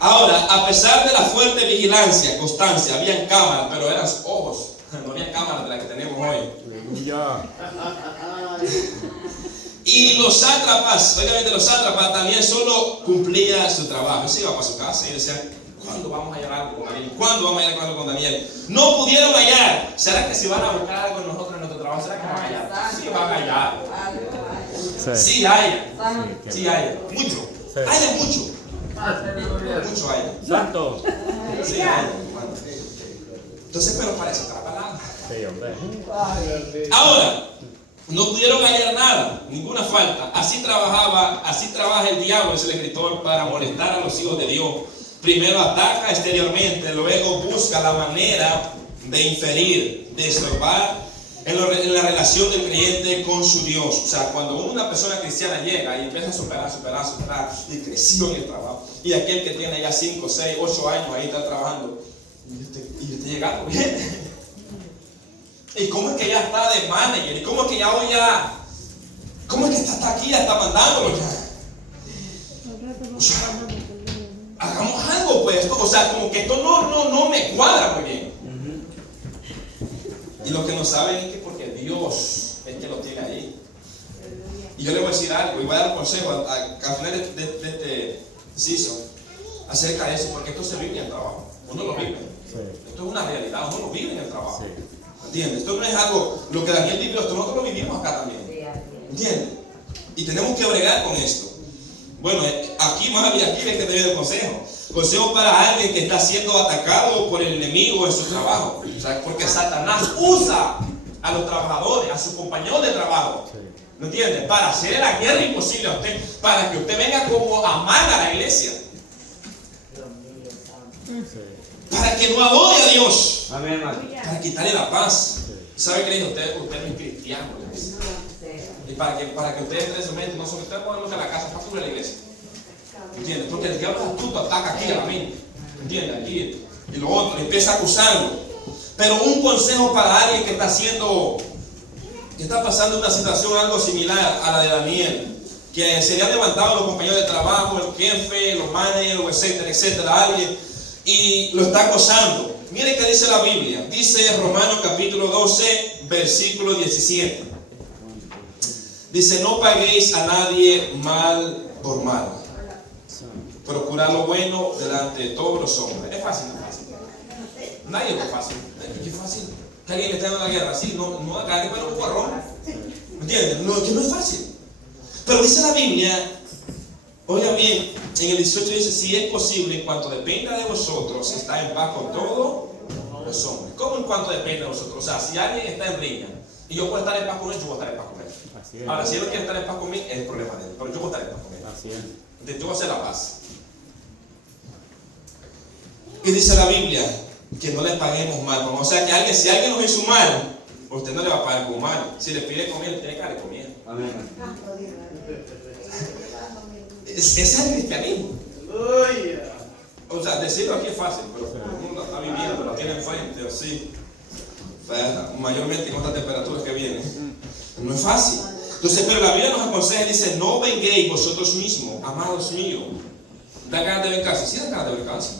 Ahora, a pesar de la fuerte vigilancia, constancia, habían cámaras, pero eran ojos. No había cámaras de las que tenemos hoy. Y los sátrapas, obviamente los sátrapas también solo cumplían su trabajo. Se iba para su casa y decían, ¿cuándo vamos a hallar algo con Daniel? ¿Cuándo vamos a hallar algo con Daniel? No pudieron hallar. ¿Será que si van a buscar algo nosotros en nuestro trabajo, será que van a hallar? Sí van a hallar. Sí hay. Sí hay. Mucho. Hay mucho. Mucho hay. Santo. Sí hay. Entonces, pero para eso está la palabra. Sí, hombre. Ahora, no pudieron hallar nada, ninguna falta. Así trabaja el diablo, es el escritor, para molestar a los hijos de Dios. Primero ataca exteriormente, luego busca la manera de inferir, de estorbar en la relación del creyente con su Dios. O sea, cuando una persona cristiana llega y empieza a superar, y creció en el trabajo, y aquel que tiene ya 5, 6, 8 años ahí está trabajando, y yo estoy llegando bien. ¿Y cómo es que ya está de manager? ¿Y cómo es que ya hoy ya? ¿Cómo es que está aquí, ya está mandándolo ya? O sea, hagamos algo pues. O sea, como que esto no me cuadra muy bien. Y lo que no saben es que porque Dios es que lo tiene ahí. Y yo le voy a decir algo, y voy a dar un consejo al final de este season acerca de eso, porque esto se vive en el trabajo. Uno lo vive. Esto es una realidad, uno lo vive en el trabajo. ¿Entiendes? Esto no es algo, lo que Daniel vivió, esto nosotros lo vivimos acá también. ¿Entiendes? Y tenemos que bregar con esto. Bueno, aquí más bien, aquí es que te doy el consejo. Consejo para alguien que está siendo atacado por el enemigo en su trabajo. O sea, porque Satanás usa a los trabajadores, a sus compañeros de trabajo. ¿Me entiendes? Para hacerle la guerra imposible a usted, para que usted venga como amar a la iglesia. Para que no adore a Dios. Amén. Para quitarle la paz. ¿Sabe qué le dijo? Usted es un cristiano. Y para que ustedes entre en su mente, no son ustedes pueden ir a la casa, para la iglesia. ¿Entiendes? Porque el diablo es astuto, ataca aquí a la mente. ¿Entiendes? Aquí. Y lo otro, empieza a acusarlo. Pero un consejo para alguien que está pasando una situación algo similar a la de Daniel, que se le han levantado los compañeros de trabajo, el jefe, los managers, etcétera, alguien, y lo está acosando. Miren qué dice la Biblia. Dice Romanos capítulo 12, versículo 17. Dice, no paguéis a nadie mal por mal. Procurad lo bueno delante de todos los hombres. Es fácil, no es fácil. Nadie es fácil. Es fácil. Que alguien le esté dando la guerra así, no agarre para un guarrón. ¿Me entiendes? No, que no es fácil. Pero dice la Biblia, oigan bien, en el 18 dice, si es posible, en cuanto dependa de vosotros, está en paz con todos los hombres. ¿Cómo en cuanto depende de vosotros? O sea, si alguien está en riña y yo puedo estar en paz con él, yo voy a estar en paz con él. Ahora, si él no quiere estar en paz conmigo, es el problema de él, pero yo voy a estar en paz con él. Entonces, yo voy a hacer la paz. Y dice la Biblia que no le paguemos mal. O sea, que si alguien nos hizo mal, usted no le va a pagar con mal. Si le pide comida, tiene que darle comida. Amén. Ese es el cristianismo. O sea, decirlo aquí es fácil, pero el mundo está viviendo, lo tiene enfrente, así. O sea, mayormente con estas temperaturas que vienen. No es fácil. Entonces, pero la Biblia nos aconseja y dice, no venguéis vosotros mismos, amados míos. ¿Da ganas de vengarse? Sí, da ganas de vengarse.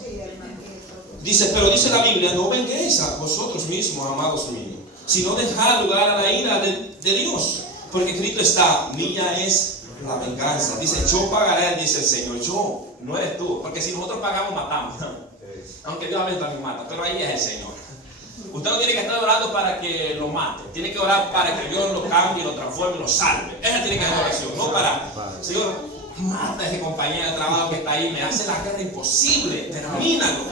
Dice, pero dice la Biblia, no venguéis a vosotros mismos, amados míos, sino dejad lugar a la ira de Dios. Porque escrito está, mía es la venganza. Dice, yo pagaré, dice el Señor, yo, no eres tú. Porque si nosotros pagamos, matamos. Aunque Dios a veces también mata, pero ahí es el Señor. Usted no tiene que estar orando para que lo mate. Tiene que orar para que Dios lo cambie, lo transforme, lo salve. Esa tiene que ser oración, no para, Señor, mata a ese compañero de trabajo que está ahí, me hace la guerra imposible, termínalo.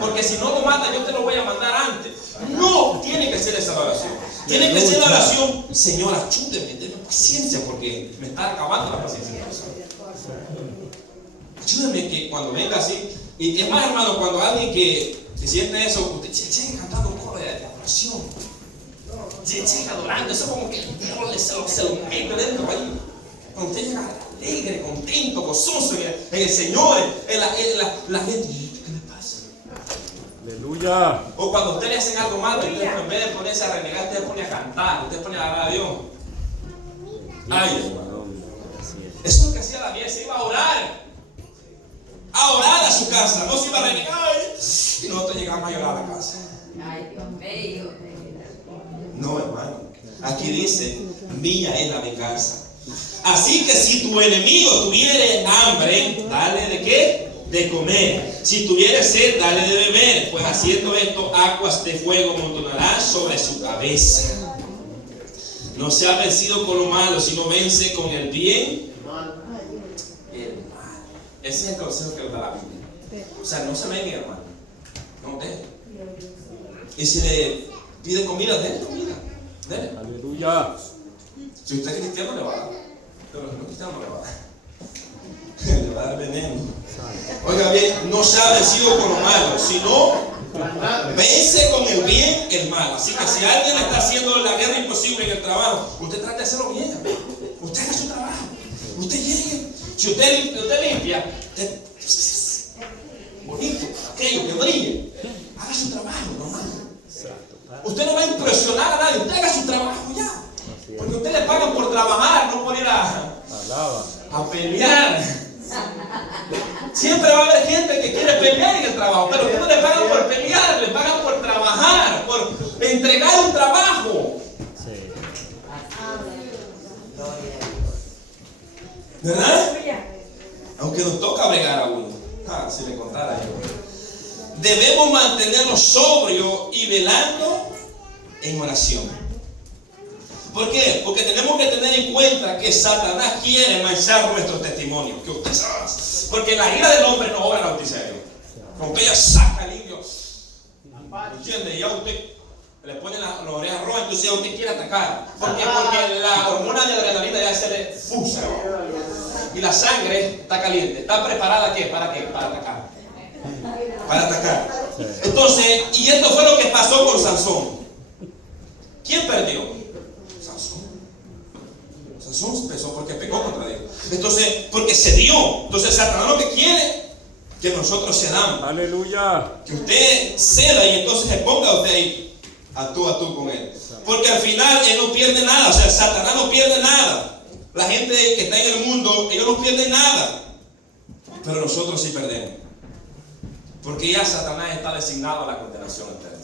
Porque si no lo mata, yo te lo voy a mandar antes. No, tiene que ser esa oración. Tiene que ser la oración, Señor, ayúdeme, denme paciencia, porque me está acabando la paciencia. Ayúdame que cuando venga así, y es más, hermano, cuando alguien que siente eso, usted llega cantando un coro de adoración, llega adorando, eso como que el diablo se lo mete dentro ahí. Cuando usted llega, alegre, contento, gozoso en el Señor, la gente, ¿qué le pasa? Aleluya. O cuando a usted le hacen algo malo, y usted, en vez de ponerse a renegar, usted pone a cantar, usted pone a adorar a Dios. Ay, eso es lo que hacía Daniel, se iba a orar a su casa, no se iba a renegar, y nosotros llegamos a llorar a la casa. Ay, Dios mío. No, hermano, aquí dice, mía es la venganza. Así que si tu enemigo tuviere hambre, dale de qué? De comer. Si tuviere sed, dale de beber, pues haciendo esto, aguas de fuego montonarán sobre su cabeza. No sea vencido con lo malo, sino vence con el bien. El mal. Ese es el consejo que nos da la Biblia. O sea, no se venga, hermano. No, déjelo. Y si le pide comida, déle comida. Déle. Aleluya. Si usted es cristiano, le va a dar. Pero si no es cristiano, no le va a dar. Le va a dar veneno. Oiga bien, no se ha vencido con lo malo, sino vence con el bien el mal. Así que si alguien está haciendo la guerra imposible en el trabajo, usted trate de hacerlo bien. Usted haga su trabajo. Usted llegue. Si usted limpia, bonito, aquello que brille, haga su trabajo normal. Usted no va a impresionar a nadie, usted haga su trabajo ya. Porque usted le pagan por trabajar, no por ir a pelear. Siempre va a haber gente que quiere pelear en el trabajo, pero usted no le pagan por pelear, le pagan por trabajar, por entregar un trabajo. ¿Verdad? Aunque nos toca bregar a uno. Si le contara yo. Debemos mantenernos sobrios y velando en oración. ¿Por qué? Porque tenemos que tener en cuenta que Satanás quiere manchar nuestro testimonio. Que usted sabe. Porque la ira del hombre no obra en la justicia de Dios. Cuando usted ya saca el indio, ¿entiende? Ya usted le pone las orejas rojas, entonces ya usted quiere atacar. Porque la hormona de adrenalina ya se le fusa. Y la sangre está caliente. ¿Está preparada qué? ¿Para qué? Para atacar. Para atacar. Entonces, y esto fue lo que pasó con Sansón. ¿Quién perdió? Sansón empezó porque pecó contra Dios. Entonces, porque se dio. Entonces, Satanás lo que quiere que nosotros cedamos. Aleluya. Que usted ceda y entonces se ponga usted ahí a tú con él. Porque al final él no pierde nada. O sea, Satanás no pierde nada. La gente que está en el mundo, ellos no pierden nada. Pero nosotros sí perdemos. Porque ya Satanás está designado a la condenación eterna.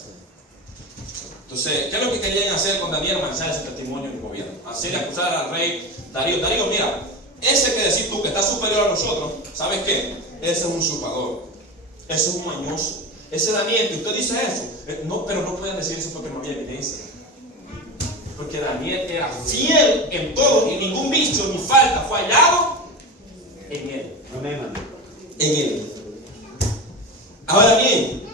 Entonces, ¿qué es lo que querían hacer con Daniel? Manchar ese testimonio en el gobierno. Hacer acusar al rey Darío. Darío, mira, ese que decís tú que está superior a nosotros, ¿sabes qué? Ese es un usurpador. Ese es un mañoso. Ese Daniel, que usted dice eso. No, pero no pueden decir eso porque no había evidencia. Porque Daniel era fiel en todo y ningún vicio ni falta fue hallado en él. En él. Ahora bien,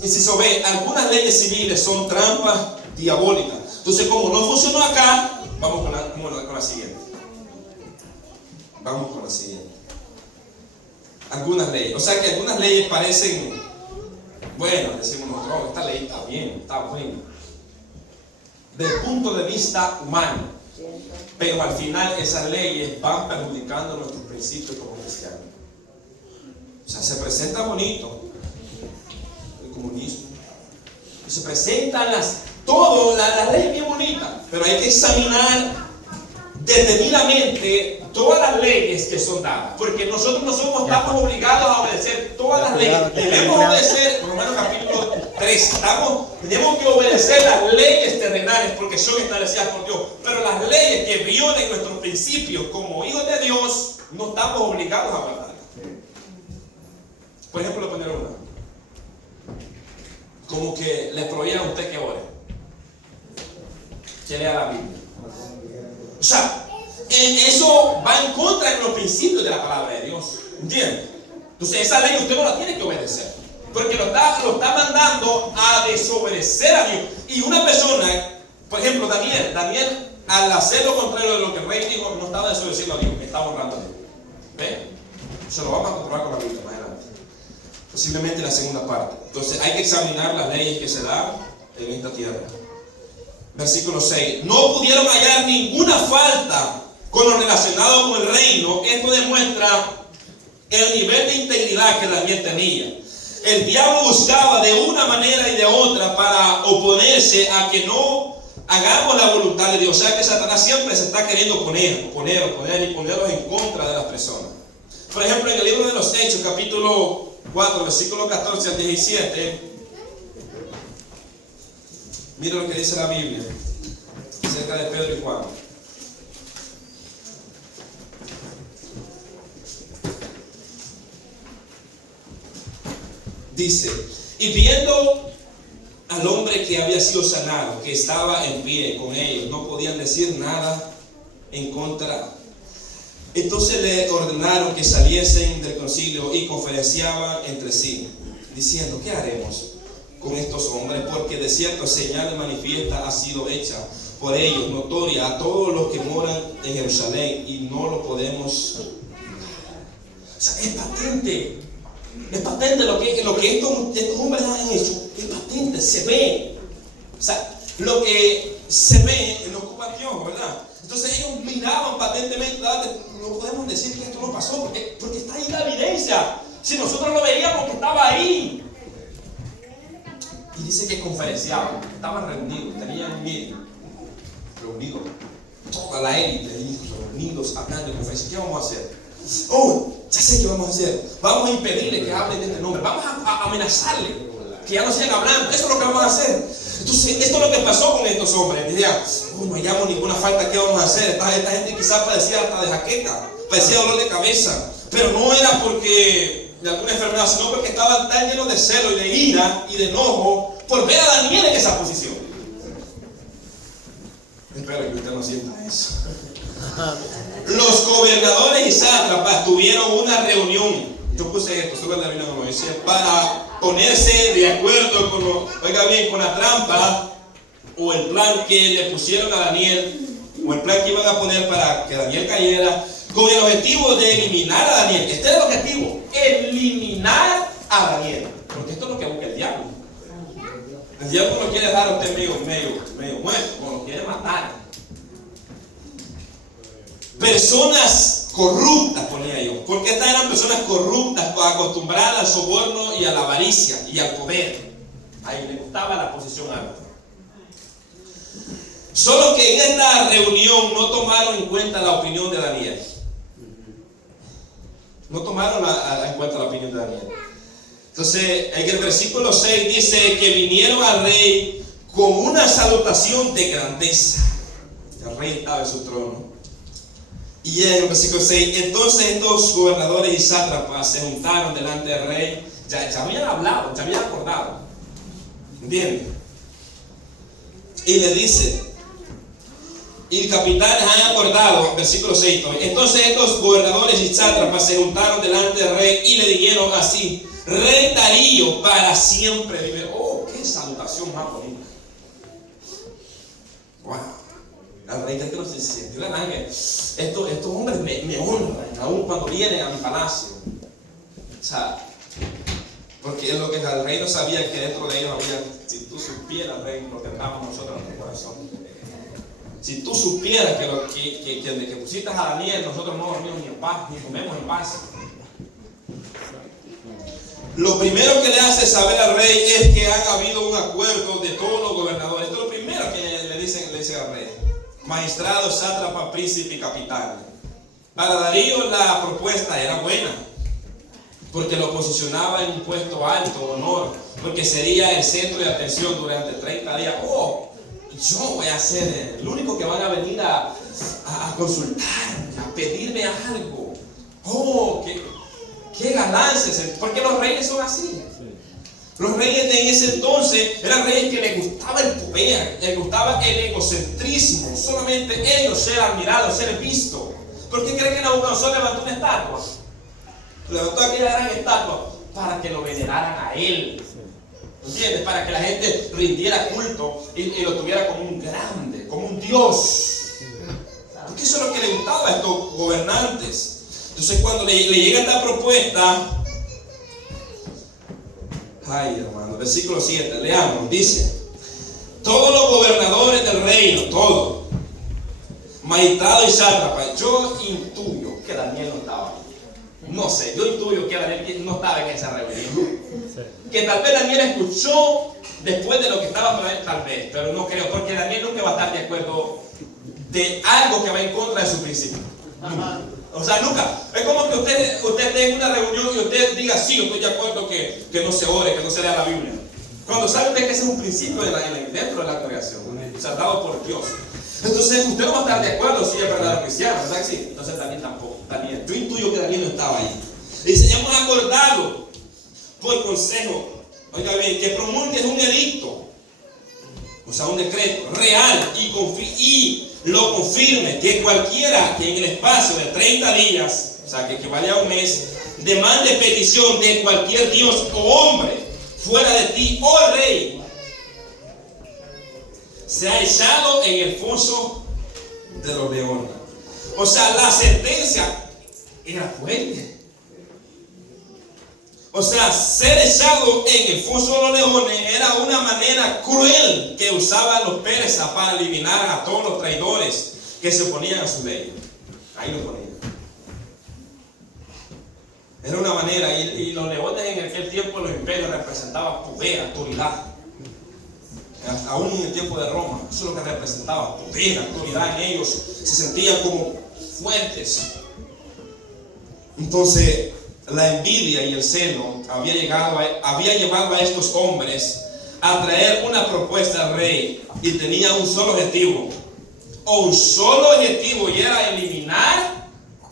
y si se ve, algunas leyes civiles son trampas diabólicas. Entonces, como no funcionó acá, vamos con la siguiente. Vamos con la siguiente. Algunas leyes. O sea que algunas leyes parecen, bueno, decimos nosotros, esta ley está bien, está buena. Del punto de vista humano. Pero al final esas leyes van perjudicando nuestros principios como cristianos. O sea, se presenta bonito el comunismo. Y se presentan las leyes bien bonitas. Pero hay que examinar detenidamente todas las leyes que son dadas. Porque nosotros no estamos obligados a obedecer todas las leyes. Debemos obedecer, por lo menos capítulo 3. Tenemos que obedecer las leyes terrenales porque son establecidas por Dios. Pero las leyes que violen nuestros principios como hijos de Dios, no estamos obligados a guardarlas. Por ejemplo, le poner una. Como que le prohíban a usted que ore. Que lea la Biblia. O sea, eso va en contra de los principios de la palabra de Dios. ¿Entiendes? Entonces esa ley usted no la tiene que obedecer. Porque lo está mandando a desobedecer a Dios. Y una persona, por ejemplo, Daniel, al hacer lo contrario de lo que el rey dijo, no estaba desobedeciendo a Dios, estaba honrando a Dios. ¿Ven? Se lo vamos a comprobar con la Biblia más adelante. Posiblemente la segunda parte. Entonces hay que examinar las leyes que se dan en esta tierra. Versículo 6. No pudieron hallar ninguna falta con lo relacionado con el reino, esto demuestra el nivel de integridad que Daniel tenía. El diablo buscaba de una manera y de otra para oponerse a que no hagamos la voluntad de Dios. O sea que Satanás siempre se está queriendo ponerlos en contra de las personas. Por ejemplo, en el libro de los Hechos, capítulo 4, versículo 14 al 17, mira lo que dice la Biblia acerca de Pedro y Juan. Dice: y viendo al hombre que había sido sanado, que estaba en pie con ellos, no podían decir nada en contra. Entonces le ordenaron que saliesen del concilio y conferenciaban entre sí, diciendo: ¿qué haremos con estos hombres? Porque de cierto señal manifiesta ha sido hecha por ellos, notoria a todos los que moran en Jerusalén, y no lo podemos. O sea, es patente lo que estos hombres han hecho, es patente, se ve. O sea, lo que se ve lo ocupa Dios, ¿verdad? Entonces ellos miraban patentemente, no podemos decir que esto no pasó, porque está ahí la evidencia. Si nosotros lo veíamos, que estaba ahí. Y dice que conferenciaban, estaban reunidos, tenían miedo, reunidos, toda la élite reunidos, hablando de conferencia. ¿Qué vamos a hacer? Oh, ya sé qué vamos a hacer. Vamos a impedirle que hablen de este nombre. Vamos a amenazarle que ya no sigan hablando. Eso es lo que vamos a hacer. Entonces, esto es lo que pasó con estos hombres. Decían: no hallamos ninguna falta. ¿Qué vamos a hacer? Esta gente quizás padecía hasta de jaqueca, padecía dolor de cabeza, pero no era porque de alguna enfermedad, sino porque estaban tan llenos de celo y de ira y de enojo por ver a Daniel en esa posición. Espero que usted no sienta eso. Los gobernadores y sátrapas tuvieron una reunión. Yo puse esto, sube la Biblia como dice, para ponerse de acuerdo con la trampa o el plan que le pusieron a Daniel, o el plan que iban a poner para que Daniel cayera, con el objetivo de eliminar a Daniel. Este es el objetivo: eliminar a Daniel. Porque esto es lo que busca el diablo. El diablo no quiere dejar a usted medio muerto, no lo quiere matar. Personas corruptas, ponía yo, porque estas eran personas corruptas, acostumbradas al soborno y a la avaricia y al poder. Ahí le gustaba la posición alta. Solo que en esta reunión no tomaron en cuenta la opinión de Daniel. No tomaron en cuenta la opinión de Daniel. Entonces, en el versículo 6 dice que vinieron al rey con una salutación de grandeza. El rey estaba en su trono. Y en el versículo 6, entonces estos gobernadores y sátrapas se juntaron delante del rey. Ya habían hablado, ya habían acordado. ¿Entienden? Y le dice, y el capitán han acordado, versículo 6, entonces estos gobernadores y sátrapas se juntaron delante del rey y le dijeron así: Rey Darío, para siempre vive. Oh, qué salutación más bonita. Wow. La rey que no se sintió la nave. Estos hombres me honran aún cuando vienen a mi palacio. O sea, porque es lo que el rey no sabía, que dentro de ellos había. Si tú supieras, rey, lo que tengamos nosotros en nuestro corazón. Si tú supieras que desde que pusiste a Daniel, nosotros no dormimos ni en paz, ni comemos en paz. Lo primero que le hace saber al rey es que han habido un acuerdo de todos los gobernadores. Esto es lo primero que le dicen al rey: magistrado, sátrapa, príncipe y capitán. Para Darío la propuesta era buena, porque lo posicionaba en un puesto alto, honor, porque sería el centro de atención durante 30 días. Oh, yo voy a ser el único que van a venir a consultarme, a pedirme algo. Oh, qué ganancias, porque los reyes son así. Los reyes de ese entonces eran reyes que les gustaba el poder, les gustaba el egocentrismo, solamente ellos ser admirados, ser vistos. ¿Por qué creen que Nabucodonosor levantó una estatua? Levantó aquella gran estatua para que lo veneraran a él. ¿Entiendes? Para que la gente rindiera culto y lo tuviera como un grande, como un dios. Porque eso es lo que le gustaba a estos gobernantes. Entonces, cuando le llega esta propuesta, ay, hermano, versículo 7, leamos, dice: todos los gobernadores del reino, todos, magistrado y sátrapa. Yo intuyo que Daniel no estaba ahí. No sé, yo intuyo que Daniel no estaba en esa reunión. Que tal vez Daniel escuchó después de lo que estaba por ahí, tal vez, pero no creo, porque Daniel nunca va a estar de acuerdo de algo que va en contra de su principio. O sea, nunca. Es como que usted esté en una reunión y usted diga, sí, yo estoy de acuerdo que no se ore, que no se lea la Biblia. Cuando sabe usted que ese es un principio dentro de la creación, o sea, dado por Dios. Entonces, usted no va a estar de acuerdo si es verdadero cristiano, ¿verdad que sí? Entonces, Daniel tampoco. Daniel, yo intuyo que Daniel no estaba ahí. Dice, hemos acordado por consejo, oiga bien, que promulgues un edicto, o sea, un decreto real y lo confirme, que cualquiera que en el espacio de 30 días, o sea, que equivale a un mes, demande petición de cualquier Dios o hombre fuera de ti, oh rey, se ha echado en el foso de los leones. O sea, la sentencia era fuerte. O sea, ser echado en el foso de los leones era una manera cruel que usaban los persas para eliminar a todos los traidores que se oponían a su ley. Ahí lo ponían. Era una manera, y los leones en aquel tiempo, los imperios representaban poder, autoridad. Aún en el tiempo de Roma, eso es lo que representaba, poder, autoridad en ellos. Se sentían como fuertes. Entonces, la envidia y el celo había llevado a estos hombres a traer una propuesta al rey, y tenía un solo objetivo, y era eliminar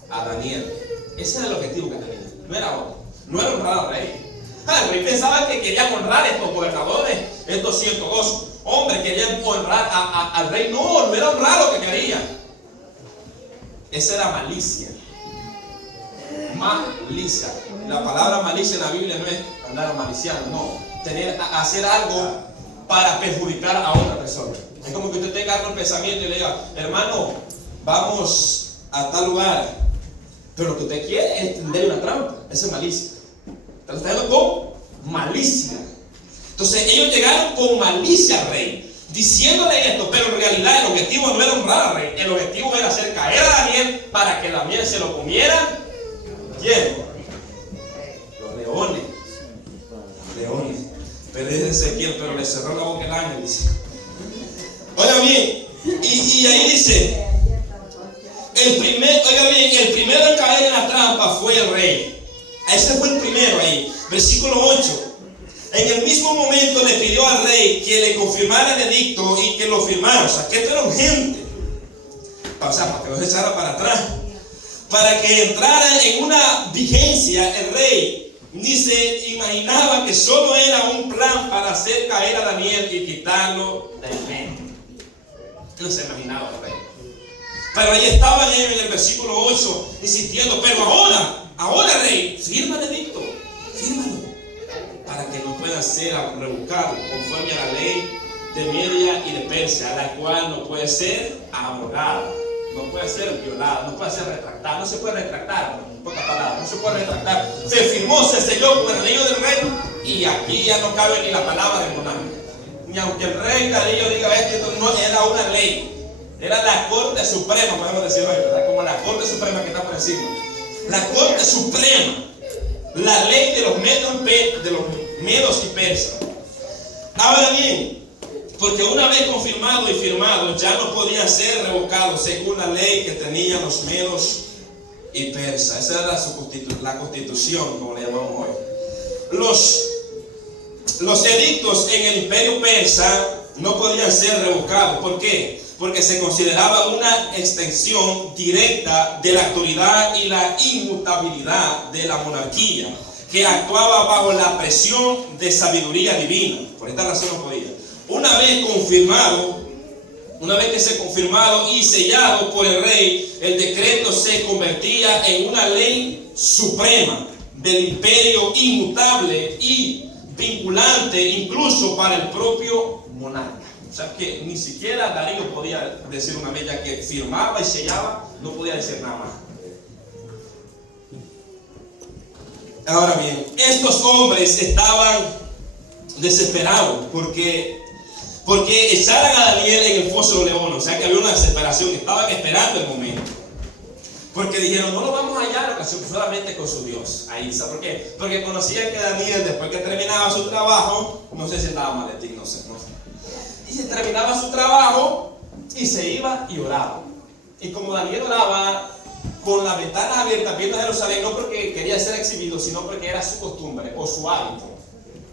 a Daniel. Ese era el objetivo que tenía, no era otro, no era honrar al rey. El rey pensaba que querían honrar a estos gobernadores, estos 102 hombres querían honrar al rey. No era honrar lo que querían. Esa era malicia. Malicia. La palabra malicia en la Biblia no es andar maliciando, no. Hacer algo para perjudicar a otra persona. Es como que usted tenga algo en pensamiento y le diga, hermano, vamos a tal lugar, pero lo que usted quiere es tender una trampa. Esa es malicia. Está haciendo con malicia. Entonces ellos llegaron con malicia al rey, diciéndole esto, pero en realidad el objetivo no era honrar al rey. El objetivo era hacer caer a Daniel para que Daniel se lo comiera. ¿Quién? Los leones. Leones. Pero dice Ezequiel, pero le cerró la boca el ángel, dice. Oiga bien, y ahí dice, el primero en caer en la trampa fue el rey. Ese fue el primero ahí. Versículo 8. En el mismo momento le pidió al rey que le confirmara el edicto y que lo firmara. O sea, que esto era urgente. O sea, para que los echara para atrás. Para que entrara en una vigencia el rey. Ni se imaginaba que solo era un plan para hacer caer a Daniel y quitarlo del medio. No se imaginaba el rey. Pero ahí estaban ellos en el versículo 8 insistiendo, pero ahora rey, firma el edicto, fírmalo, para que no pueda ser revocado conforme a la ley de Media y de Persia, la cual no puede ser abrogada, no puede ser violada, no puede ser retractada, no se puede retractar, en pocas palabras, no se puede retractar. Se firmó, se selló con el anillo del rey, y aquí ya no cabe ni la palabra del monarca. Ni aunque el rey Darío diga esto, no era una ley. Era la Corte Suprema, podemos decir hoy, ¿verdad? Como la Corte Suprema que está por encima. La Corte Suprema, la ley de los medos y persas. Ahora bien, porque una vez confirmado y firmado, ya no podía ser revocado según la ley que tenían los medos y persas. Esa era la constitución, como le llamamos hoy. Los edictos en el imperio persa no podían ser revocados. ¿Por qué? Porque se consideraba una extensión directa de la autoridad y la inmutabilidad de la monarquía, que actuaba bajo la presión de sabiduría divina. Por esta razón no podía. Una vez que se confirmado y sellado por el rey, el decreto se convertía en una ley suprema del imperio, inmutable y vinculante incluso para el propio monarca. O sea que ni siquiera Darío podía decir una vez, ya que firmaba y sellaba, no podía decir nada más. Ahora bien, estos hombres estaban desesperados porque porque echaran a Daniel en el foso de los leones. O sea que había una desesperación, estaban esperando el momento. Porque dijeron, no lo vamos a hallar solamente con su Dios. Ahí, ¿sabes por qué? Porque conocían que Daniel, después que terminaba su trabajo, no sé si estaba maletín, no sé. Y se terminaba su trabajo y se iba y oraba. Y como Daniel oraba con las ventanas abiertas viendo Jerusalén, no porque quería ser exhibido, sino porque era su costumbre o su hábito.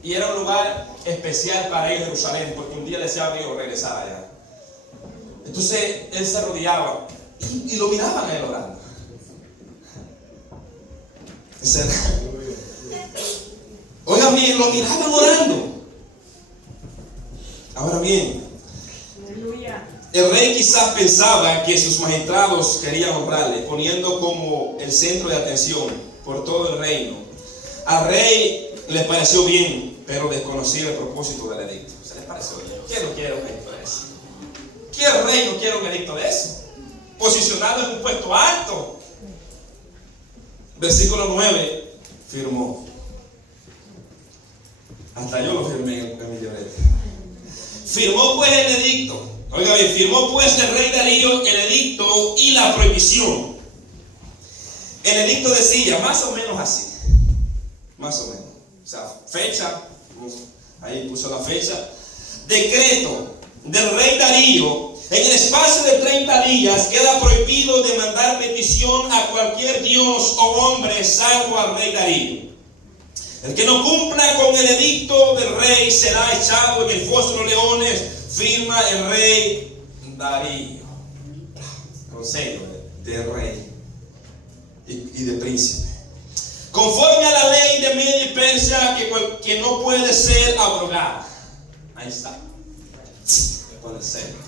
Y era un lugar especial para ir a Jerusalén, porque un día deseaba que regresar allá. Entonces él se arrodillaba y lo miraban a él orando. Oigan bien, lo miraban orando. Ahora bien, el rey quizás pensaba que sus magistrados querían honrarle, poniendo como el centro de atención por todo el reino. Al rey le pareció bien, pero desconocía el propósito del edicto. ¿Se les pareció bien? ¿Quién no quiere un edicto de eso? ¿Quién rey no quiere un edicto de eso? Posicionado en un puesto alto. Versículo 9, firmó. Hasta yo lo firmé en mi libreta. Firmó pues el edicto. Oiga bien, firmó pues el rey Darío el edicto y la prohibición. El edicto decía más o menos así. Más o menos. O sea, fecha. Ahí puso la fecha. Decreto del rey Darío. En el espacio de 30 días queda prohibido demandar petición a cualquier dios o hombre salvo al rey Darío. El que no cumpla con el edicto del rey será echado en el foso de los leones. Firma el rey Darío. Consejo de rey y de príncipe. Conforme a la ley de Media y Persia que no puede ser abrogada. Ahí está. Puede ser.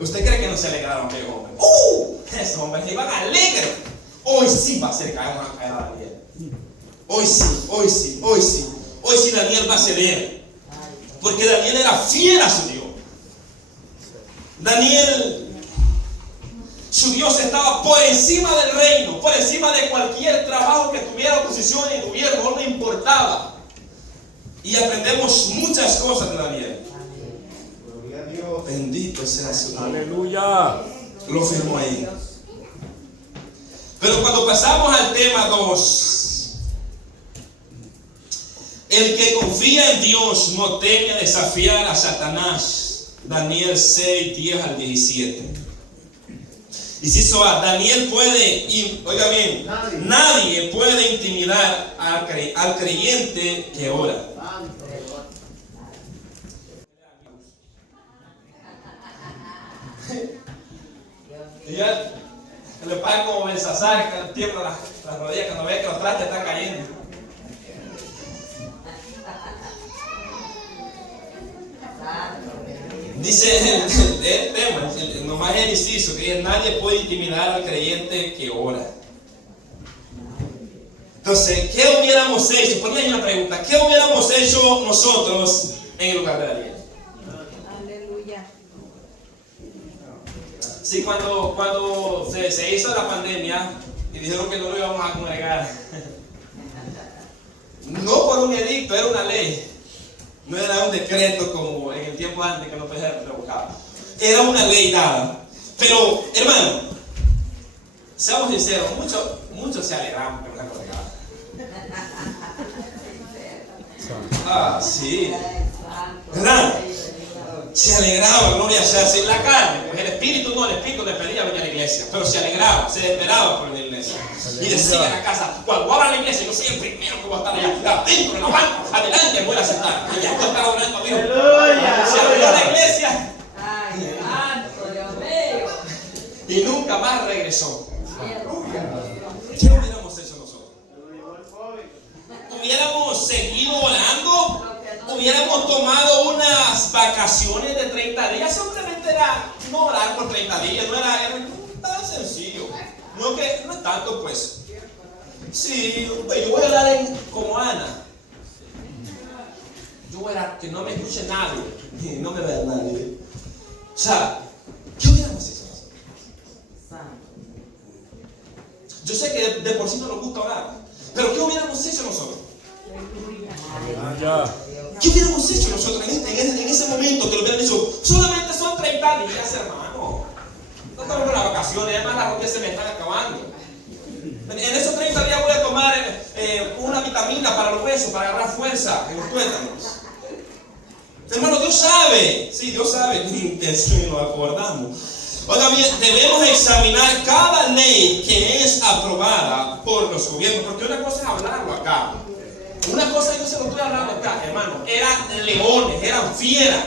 ¿Usted cree que no se alegraron aquellos hombres? Esos hombres iban alegres. Hoy sí va a ser caer a Daniel. Hoy sí Daniel va a ceder. Porque Daniel era fiel a su Dios. Daniel, su Dios estaba por encima del reino, por encima de cualquier trabajo que tuviera oposición en el gobierno, no le importaba. Y aprendemos muchas cosas de Daniel. Bendito sea su nombre. Aleluya. Lo firmó ahí. Pero cuando pasamos al tema 2, el que confía en Dios no teme a desafiar a Satanás. Daniel 6, 10 al 17. Inciso A, Daniel puede, oiga bien, nadie puede intimidar al creyente que ora. Y ya le pagan como Belsasar, que tiembla las rodillas cuando ve que los trastes están cayendo. Dice el tema, nomás el inciso, que nadie puede intimidar al creyente que ora. Entonces, ¿qué hubiéramos hecho? Ponía ahí una pregunta, ¿qué hubiéramos hecho nosotros en el lugar de Daniel? Sí, cuando se hizo la pandemia y dijeron que no lo íbamos a congregar, no por un edicto, era una ley. No era un decreto como en el tiempo antes que no podía revocar. Era una ley dada. Pero, hermano, seamos sinceros, muchos se alegraban que no se congregaban. Ah, sí. ¿Verdad? Se alegraba, gloria sea. En la carne, pues el espíritu le pedía venir a la iglesia, pero se alegraba, se esperaba por venir a la iglesia. Y decía en la casa, cuando abra la iglesia, yo soy el primero que voy a estar allá, adentro, en la banca, adelante voy a sentar. Allá voy a estar orando a Dios. Se abrió la iglesia. Ay, santo Dios mío. Y nunca más regresó. ¿Qué hubiéramos hecho nosotros? ¿Hubiéramos seguido orando? ¿Hubiéramos tomado unas vacaciones de 30 días? Simplemente era no orar por 30 días, no era tan sencillo. No es tanto, pues. Sí, pues yo voy a orar como Ana. Yo voy a orar que no me escuche nadie, no me vea nadie. O sea, ¿qué hubiéramos hecho nosotros? Yo sé que de por sí no nos gusta orar, pero ¿qué hubiéramos hecho nosotros? ¿Qué hubiéramos hecho nosotros en ese momento que lo hubieran dicho? Solamente son 30 días, hermano. No estamos en las vacaciones, además las rodillas se me están acabando. En esos 30 días voy a tomar una vitamina para los huesos, para agarrar fuerza en los tuétanos. Hermano, Dios sabe. Sí, Dios sabe que nos acordamos. Ahora bien, debemos examinar cada ley que es aprobada por los gobiernos, porque una cosa es hablarlo acá. Una cosa yo se lo estoy hablando acá, hermano. Eran leones, eran fieras.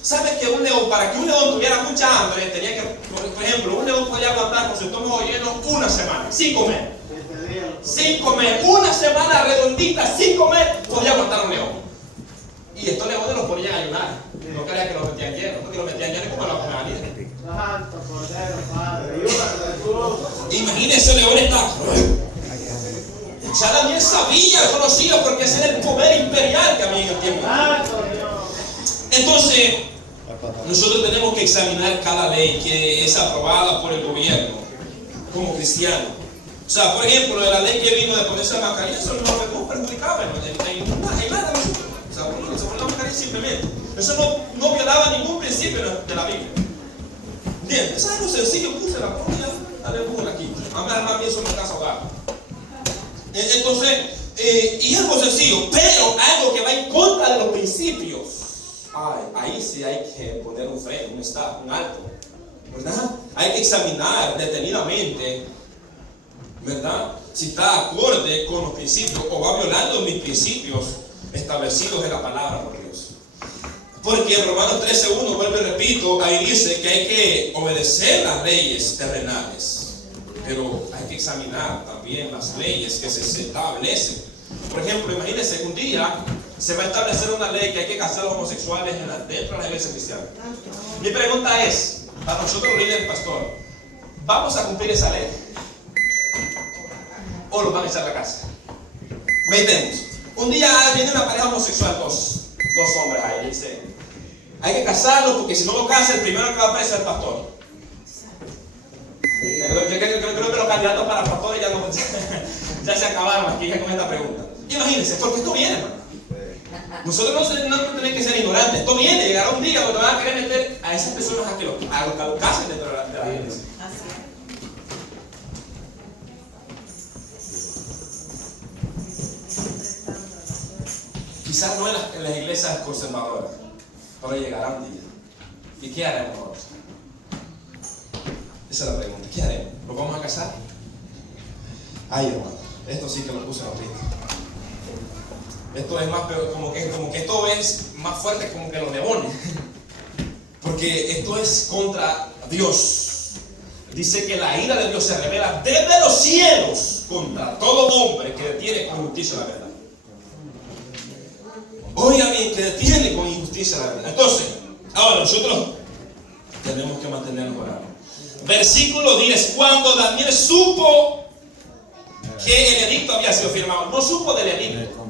¿Sabes que un león, para que un león tuviera mucha hambre, tenía que, por ejemplo, un león podía aguantar con su estómago lleno una semana, sin comer? Sin comer, una semana redondita, sin comer, podía aguantar un león. Y estos leones los ponían a ayunar. No creía que los metían llenos, porque los metían llenos como los animales. Imagínense, el león está. Ya Daniel sabía, conocía, porque ese era el poder imperial que había en el tiempo. Entonces, nosotros tenemos que examinar cada ley que es aprobada por el gobierno como cristiano. O sea, por ejemplo, la ley que vino de ponerse la mascarilla, eso no perjudicaba en nada. O sea, uno se pone la mascarilla simplemente. Eso no violaba ningún principio de la Biblia. Bien, eso es algo sencillo, puse la ponía, dale puse aquí. Más bien sobre casa hogar. Entonces, y es algo sencillo, pero algo que va en contra de los principios. Ahí sí hay que poner un freno, un stop, un alto, ¿verdad? Hay que examinar detenidamente, ¿verdad? Si está acorde con los principios o va violando mis principios establecidos en la palabra por Dios. Porque en Romanos 13:1, vuelvo y repito, ahí dice que hay que obedecer las leyes terrenales. Pero hay que examinar también las leyes que se establecen. Por ejemplo, imagínense que un día se va a establecer una ley que hay que casar a los homosexuales dentro de la iglesia cristiana. Mi pregunta es, para nosotros los líderes, pastor, ¿vamos a cumplir esa ley? ¿O los van a echar a la casa? Meditemos. Un día viene una pareja homosexual, dos hombres ahí, y dice, hay que casarlos porque si no lo casa, el primero que va a preso es el pastor. Creo que los candidatos para pastores ya se acabaron aquí con esta pregunta. Imagínense, porque esto viene, hermano. Nosotros no tenemos que ser ignorantes. Esto viene, llegará un día donde van a querer meter a esas personas a que lo casen dentro de la iglesia. Quizás no en las iglesias conservadoras, pero llegará un día. ¿Y qué haremos nosotros? Esa es la pregunta. ¿Qué haremos? ¿Nos vamos a casar? Ay, hermano, esto sí que lo puse en ahorita. Esto es más peor, como que esto es más fuerte como que los demonios. Porque esto es contra Dios. Dice que la ira de Dios se revela desde los cielos contra todo hombre que detiene con justicia la verdad. Oiga bien, que detiene con injusticia la verdad. Entonces, ahora nosotros tenemos que mantenernos orando. Versículo 10. Cuando Daniel supo que el edicto había sido firmado, no supo del edicto,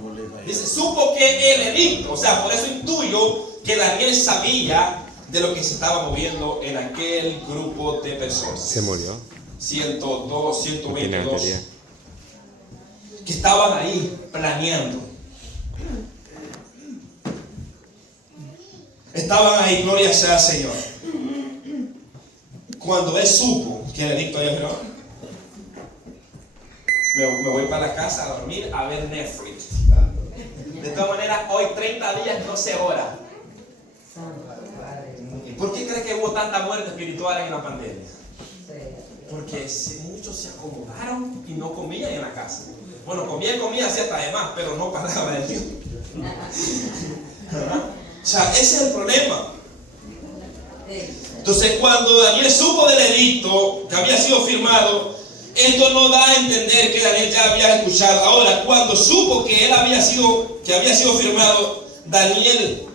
dice, supo que el edicto, o sea, por eso intuyo que Daniel sabía de lo que se estaba moviendo en aquel grupo de personas. Se murió. 102, 122, que estaban ahí planeando. Estaban ahí, gloria sea al Señor. Cuando él supo que el edicto había firmado, me voy para la casa a dormir a ver Netflix. De todas maneras, hoy 30 días no se ora. ¿Por qué crees que hubo tanta muerte espiritual en la pandemia? Porque muchos se acomodaron y no comían en la casa. Bueno, comían así hasta de más, pero no parlaba de Dios. O sea, ese es el problema. Entonces, cuando Daniel supo del edicto que había sido firmado, esto no da a entender que Daniel ya había escuchado. Ahora, cuando supo que había sido firmado, Daniel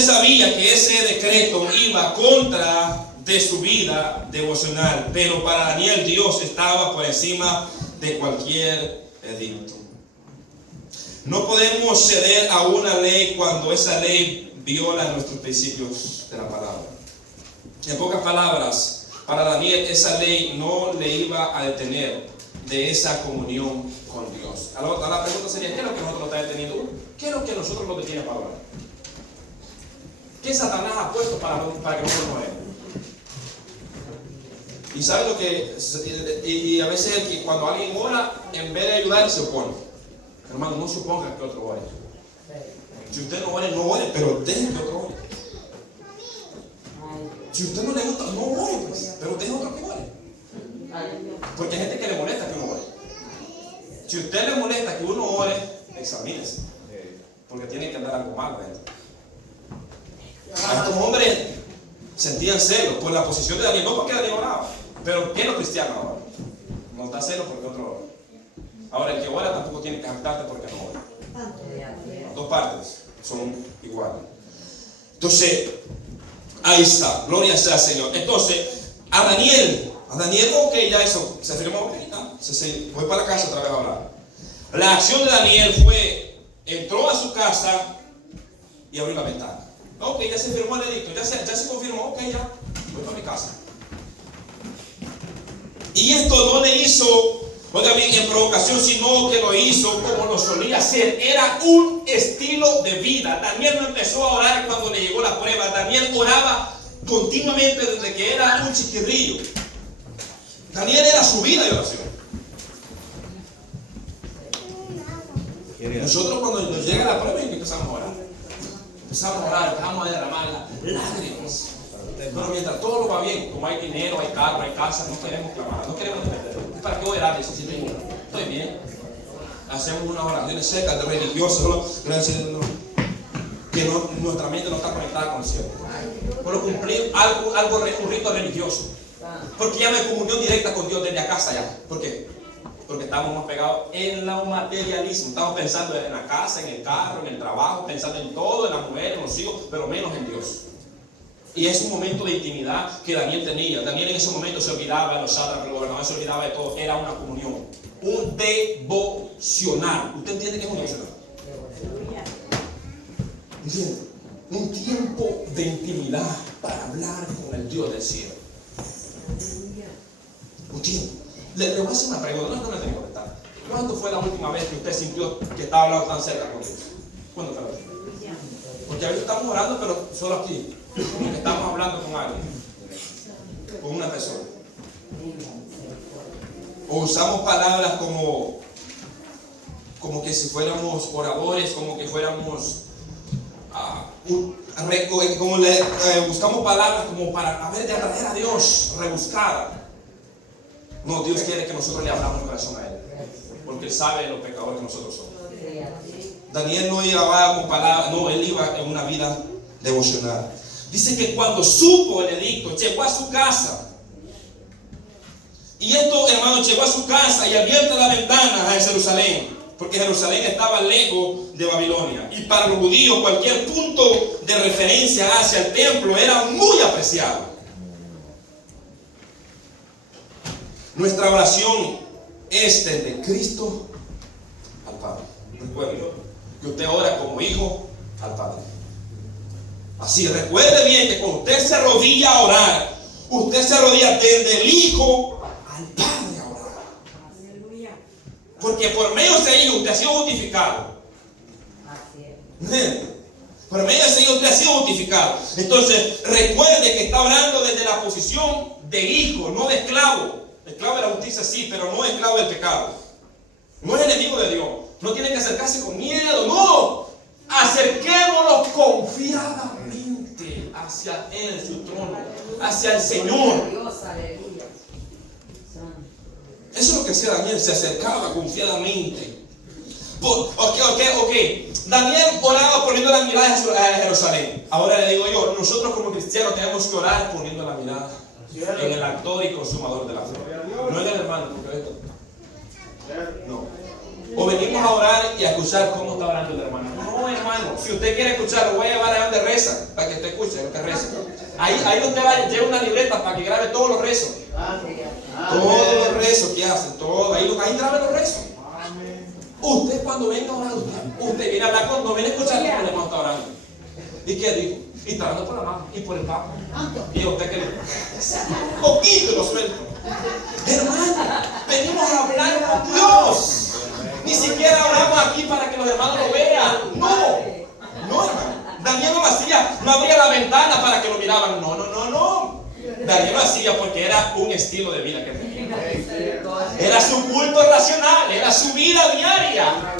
sabía que ese decreto iba contra de su vida devocional, pero para Daniel Dios estaba por encima de cualquier edicto. No podemos ceder a una ley cuando esa ley viola nuestros principios de la palabra. En pocas palabras, para Daniel esa ley no le iba a detener de esa comunión con Dios. Ahora la pregunta sería, ¿qué es lo que nosotros nos está deteniendo? ¿Qué es lo que nosotros nos detiene para orar? ¿Qué Satanás ha puesto para que nosotros no oremos? Y sabe lo que, y a veces cuando alguien ora, en vez de ayudar, se opone. Hermano, no suponga que otro ore. Si usted no ore, pero deje que otro ore. Si usted no le gusta, no ore, pues, pero deje otro que ore. Porque hay gente que le molesta que uno ore. Si a usted le molesta que uno ore, examínese. Porque tiene que andar algo mal dentro. A estos hombres sentían celos por la posición de Daniel, no porque Daniel oraba, pero ¿qué es lo cristiano ahora? No está celos porque otro ora. Ahora el que ora tampoco tiene que jactarte porque no ora. Dos partes son iguales. Entonces, ahí está, gloria sea al Señor. Entonces, a Daniel, ok, ya eso, se firmó, ok, voy para la casa otra vez a orar. La acción de Daniel fue, entró a su casa y abrió la ventana. Ok, ya se firmó el edicto, ya se confirmó, ok, ya, voy para mi casa. Y esto no le hizo, oiga bien, en provocación, sino que lo hizo como lo solía hacer. Era un estilo de vida. Daniel no empezó a orar cuando le llegó la prueba. Daniel oraba continuamente desde que era un chiquirrillo. Daniel era su vida de oración. Nosotros cuando nos llega la prueba empezamos a orar. Empezamos a orar, empezamos a derramar lágrimas. Pero mientras todo lo va bien, como hay dinero, hay carro, hay casa, no queremos clamar, no queremos depender. ¿Para qué orar? Si estoy bien. Hacemos unas oraciones secas de religiosas, que nuestra mente no está conectada con el cielo. Por cumplir un rito religioso. Porque ya no hay comunión directa con Dios desde acá hasta allá. ¿Por qué? Porque estamos más pegados en el materialismo. Estamos pensando en la casa, en el carro, en el trabajo, pensando en todo, en la mujer, en los hijos, pero menos en Dios. Y es un momento de intimidad que Daniel tenía. Daniel en ese momento se olvidaba de los sátrapas, los gobernadores, se olvidaba de todo. Era una comunión, un devocional. ¿Usted entiende qué es un devocional? ¿Entiende? Un tiempo de intimidad para hablar con el Dios del cielo. Un tiempo. Le voy a hacer una pregunta, no me tengo que contestar. ¿Cuándo fue la última vez que usted sintió que estaba hablando tan cerca con Dios? ¿Cuándo fue la última? Porque a veces estamos orando, pero solo aquí. Estamos hablando con alguien, con una persona. O usamos palabras como que si fuéramos oradores, como que fuéramos buscamos palabras como para de atraer a Dios, rebuscada. No, Dios quiere que nosotros le abramos el corazón a Él, porque Él sabe los pecadores que nosotros somos. Daniel no iba con palabras, no, él iba en una vida devocional. Dice que cuando supo el edicto, llegó a su casa. Y esto, hermano, llegó a su casa y abierta la ventana a Jerusalén, porque Jerusalén estaba lejos de Babilonia. Y para los judíos cualquier punto de referencia hacia el templo era muy apreciado. Nuestra oración es desde Cristo al Padre. Recuerden que usted ora como hijo al Padre. Así, recuerde bien que cuando usted se arrodilla a orar, usted se arrodilla desde el hijo al Padre a orar. Porque por medio de ese hijo usted ha sido justificado. Por medio de ese hijo usted ha sido justificado. Entonces, recuerde que está orando desde la posición de hijo, no de esclavo. Esclavo de la justicia sí, pero no esclavo del pecado. No es enemigo de Dios. No tiene que acercarse con miedo, no. Acerquémonos confiadamente hacia Él, su trono, hacia el Señor. Eso es lo que hacía Daniel, se acercaba confiadamente. Ok. Daniel oraba poniendo la mirada a Jerusalén. Ahora le digo yo, nosotros como cristianos tenemos que orar poniendo la mirada en el actor y consumador de la fe. No en el hermano, porque esto. No. O venimos a orar y a escuchar cómo está orando el hermano. No, hermano, si usted quiere escuchar, lo voy a llevar a donde reza, para que usted escuche lo que reza. Ahí usted va a llevar una libreta para que grabe todos los rezos. Todos los rezos que hacen, todo. Ahí grabe los rezos. Usted cuando venga a orar, usted viene a hablar no viene a escuchar cómo el hermano está orando. ¿Y qué dijo? Y está orando por la mano y por el papa. Y a usted que le poquito lo suelto. Hermano, venimos a hablar hermano lo vea. No, hermano. Daniel no lo hacía, no abría la ventana para que lo miraban. No. Daniel lo hacía porque era un estilo de vida que tenía. Era su culto racional, era su vida diaria.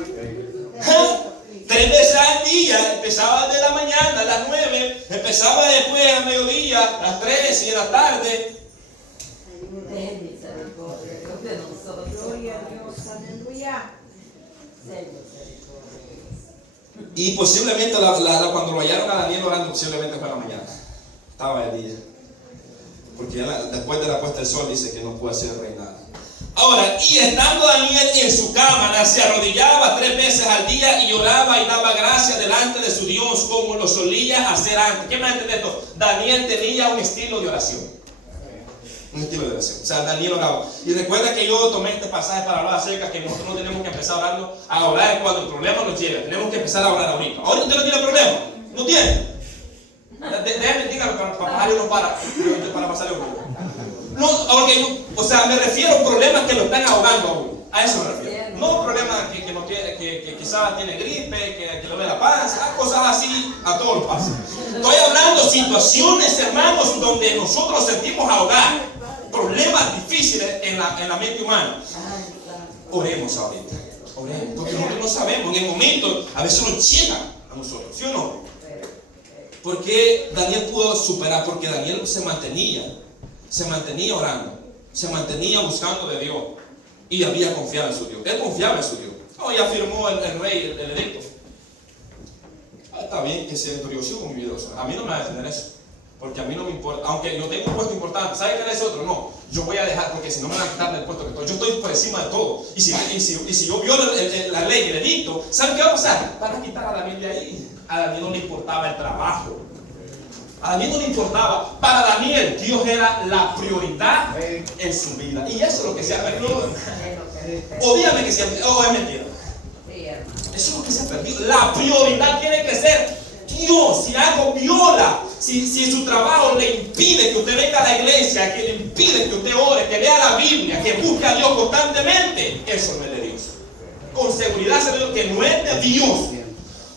3 veces al día, empezaba de la mañana a las 9, empezaba después a mediodía, a las 3 y en la tarde. Ten misericordia, Dios de nosotros. Gloria a Dios, aleluya. Ten misericordia. Y posiblemente cuando lo hallaron a Daniel orando, posiblemente fue a la mañana. Estaba el día. Porque ya después de la puesta del sol dice que no puede ser reinado. Ahora, y estando Daniel en su cámara, se arrodillaba 3 veces al día y oraba y daba gracias delante de su Dios como lo solía hacer antes. ¿Qué me entiende esto? Daniel tenía un estilo de oración. Un estilo de oración. O sea, Daniel oraba. Y recuerda que yo tomé este pasaje para hablar acerca que nosotros no tenemos que empezar orando a orar cuando el problema nos llega. Tenemos que empezar a orar ahorita. Ahorita usted no tiene problema. ¿No tiene? Déjame, dígame para pasarle uno para pasarle uno. No, o sea, me refiero a problemas que lo están ahogando a uno. A eso me refiero. No problemas que quizás tiene gripe, que le duele la panza, cosas así, a todos los pasa. Estoy hablando de situaciones, hermanos, donde nosotros sentimos ahogar, problemas difíciles en la mente humana. Oremos ahorita. Oremos, porque nosotros no sabemos, en el momento a veces nos llega a nosotros, ¿sí o no? Porque Daniel pudo superar, porque Daniel se mantenía orando, se mantenía buscando de Dios y había confiado en su Dios. Él confiaba en su Dios. No, ya firmó el rey el edicto. Está bien que sea glorioso con mi vida. A mí no me va a defender eso, porque a mí no me importa. Aunque yo tengo un puesto importante, ¿sabe qué era ese otro? No, yo voy a dejar, porque si no me van a quitar del puesto que estoy. Yo estoy por encima de todo. Y si yo violo la ley, el edicto, ¿saben qué va a pasar? Van a quitar a David de ahí. A David no le importaba el trabajo. A Daniel no le importaba. Para Daniel, Dios era la prioridad en su vida. Y eso es lo que se ha perdido. O dígame que es mentira. Eso es lo que se ha perdido. La prioridad tiene que ser Dios. Si algo viola, si su trabajo le impide que usted venga a la iglesia, que le impide que usted ore, que lea la Biblia, que busque a Dios constantemente, eso no es de Dios. Con seguridad se ve que no es de Dios.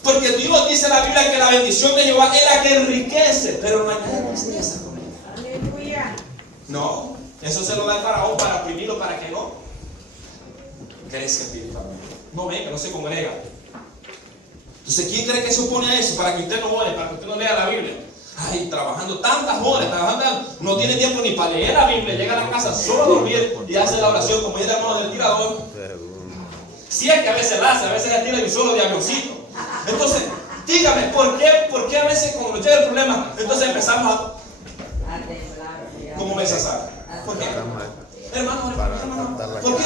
Porque Dios dice en la Biblia que la bendición de Jehová es la que enriquece, pero no añade tristeza con él. Aleluya. No, eso se lo da el faraón para oprimirlo, para que no crezca espiritualmente. No venga, no se congrega. Entonces, ¿quién cree que se opone a eso? Para que usted no ore, para que usted no lea la Biblia. Ay, trabajando tantas horas, no tiene tiempo ni para leer la Biblia, llega a la casa solo a dormir y hace la oración como dice el hermano del tirador. Si es que a veces la hace, a veces la tira y solo de avioncito. Entonces, dígame, ¿por qué a veces cuando nos llega el problema, entonces empezamos a temblar? como Belsasar? ¿Por qué? Hermano, ¿por qué?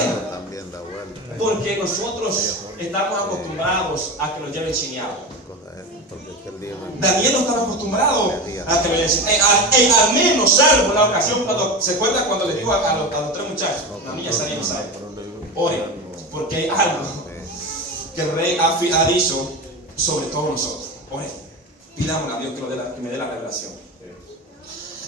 Porque nosotros estamos acostumbrados a que nos lleven chineados. Daniel no estaba acostumbrado a que lo lleven. Al menos salvo la ocasión cuando se acuerda cuando le dijo a los 3 muchachos, la niña salía y sabe, ore, porque hay algo que el rey ha dicho sobre todos nosotros. Ore, pidámosle a Dios que me dé la revelación.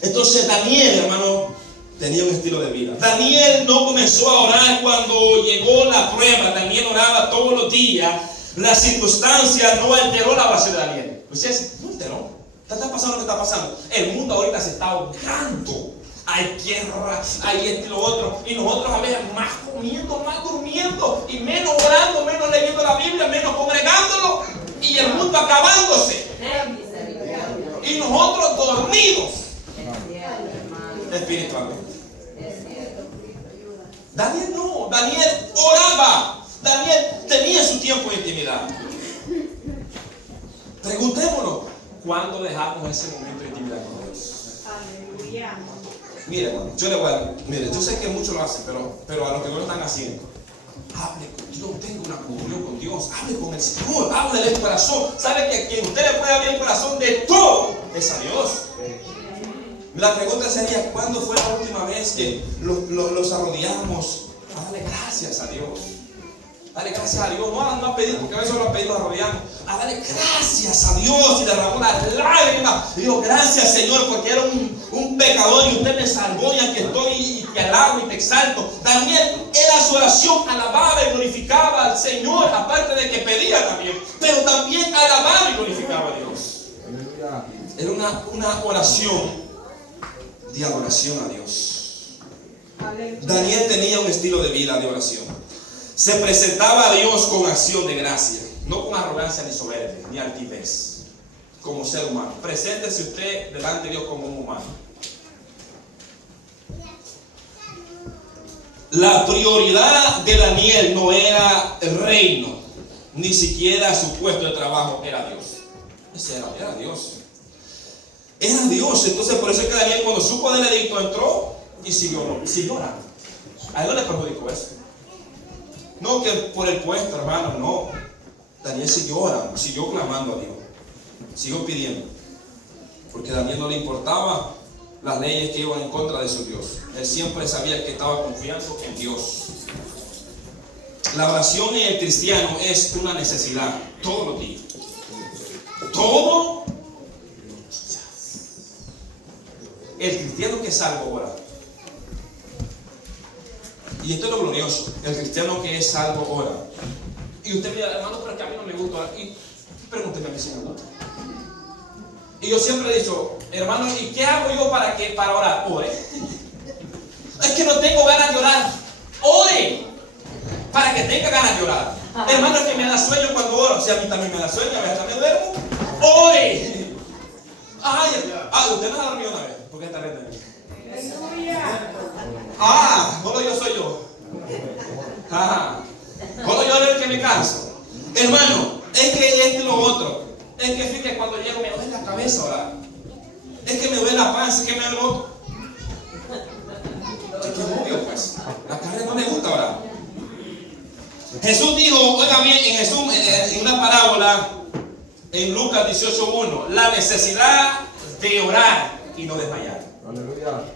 Entonces Daniel, hermano, tenía un estilo de vida. Daniel no comenzó a orar cuando llegó la prueba. Daniel oraba todos los días. La circunstancia no alteró la oración de Daniel. Ustedes no alteró. Está pasando lo que está pasando. El mundo ahorita se está ahogando. Hay guerra, hay esto y lo otro. Y nosotros a veces más comiendo, más durmiendo. Y menos orando, menos leyendo la Biblia, menos congregándolo. Y el mundo acabándose. Y nosotros dormidos espiritualmente. Daniel no, Daniel oraba. Daniel tenía su tiempo de intimidad. Preguntémonos, ¿cuándo dejamos ese momento de intimidad con Dios? Aleluya. Mire, hermano, yo sé que muchos lo hacen, pero a lo que no lo están haciendo, hable con Dios, tenga una comunión con Dios, hable con el Señor, hable del corazón. ¿Sabe que a quien usted le puede abrir el corazón de todo es a Dios? La pregunta sería, ¿cuándo fue la última vez que los arrodillamos a darle gracias a Dios? Dale gracias a Dios, no a pedir, porque a veces lo pedimos arrodillamos. A darle gracias a Dios y derramó las lágrimas. Digo, gracias Señor, porque era un pecador y usted me salvó y aquí estoy y te alabo y te exalto. Daniel era a su oración alababa y glorificaba al Señor, aparte de que pedía también, pero también alababa y glorificaba a Dios. Era una oración de adoración a Dios. Daniel tenía un estilo de vida de oración. Se presentaba a Dios con acción de gracia, no con arrogancia ni soberbia, ni altivez, como ser humano. Preséntese usted delante de Dios como un humano. La prioridad de Daniel no era el reino, ni siquiera su puesto de trabajo, era Dios. Ese era Dios. Era Dios. Entonces por eso es que Daniel, cuando supo del edicto, entró y siguió orando. A él no le perjudicó eso. No que por el puesto, hermano, no. Daniel siguió orando, siguió clamando a Dios, siguió pidiendo, porque a Daniel no le importaba las leyes que iban en contra de su Dios. Él siempre sabía que estaba confiando en Dios. La oración en el cristiano es una necesidad todos los días. Todo el cristiano que es salvo ora. Y esto es lo glorioso. El cristiano que es salvo ora. Y usted me dice, hermano, pero que a mí no me gusta orar. Y pregúnteme a mí si me gusta. Y yo siempre he dicho, hermano, ¿y qué hago yo para orar? Ore. Es que no tengo ganas de orar. Ore. Para que tenga ganas de orar. Hermano, es que me da sueño cuando oro. Si a mí también me da sueño, a veces también duermo. Ore. Usted no ha dormido una vez. ¿Por qué está riendo de mí? Solo yo soy yo. Solo yo el que me canso. Hermano, es que esto y lo otro. Es que fíjate, cuando llego me duele la cabeza orar. Es que me duele la panza, es que me duele el otro. Es que es obvio, pues. La carne no me gusta orar. Jesús dijo, oiga bien, en una parábola, en Lucas 18:1, la necesidad de orar y no desmayar.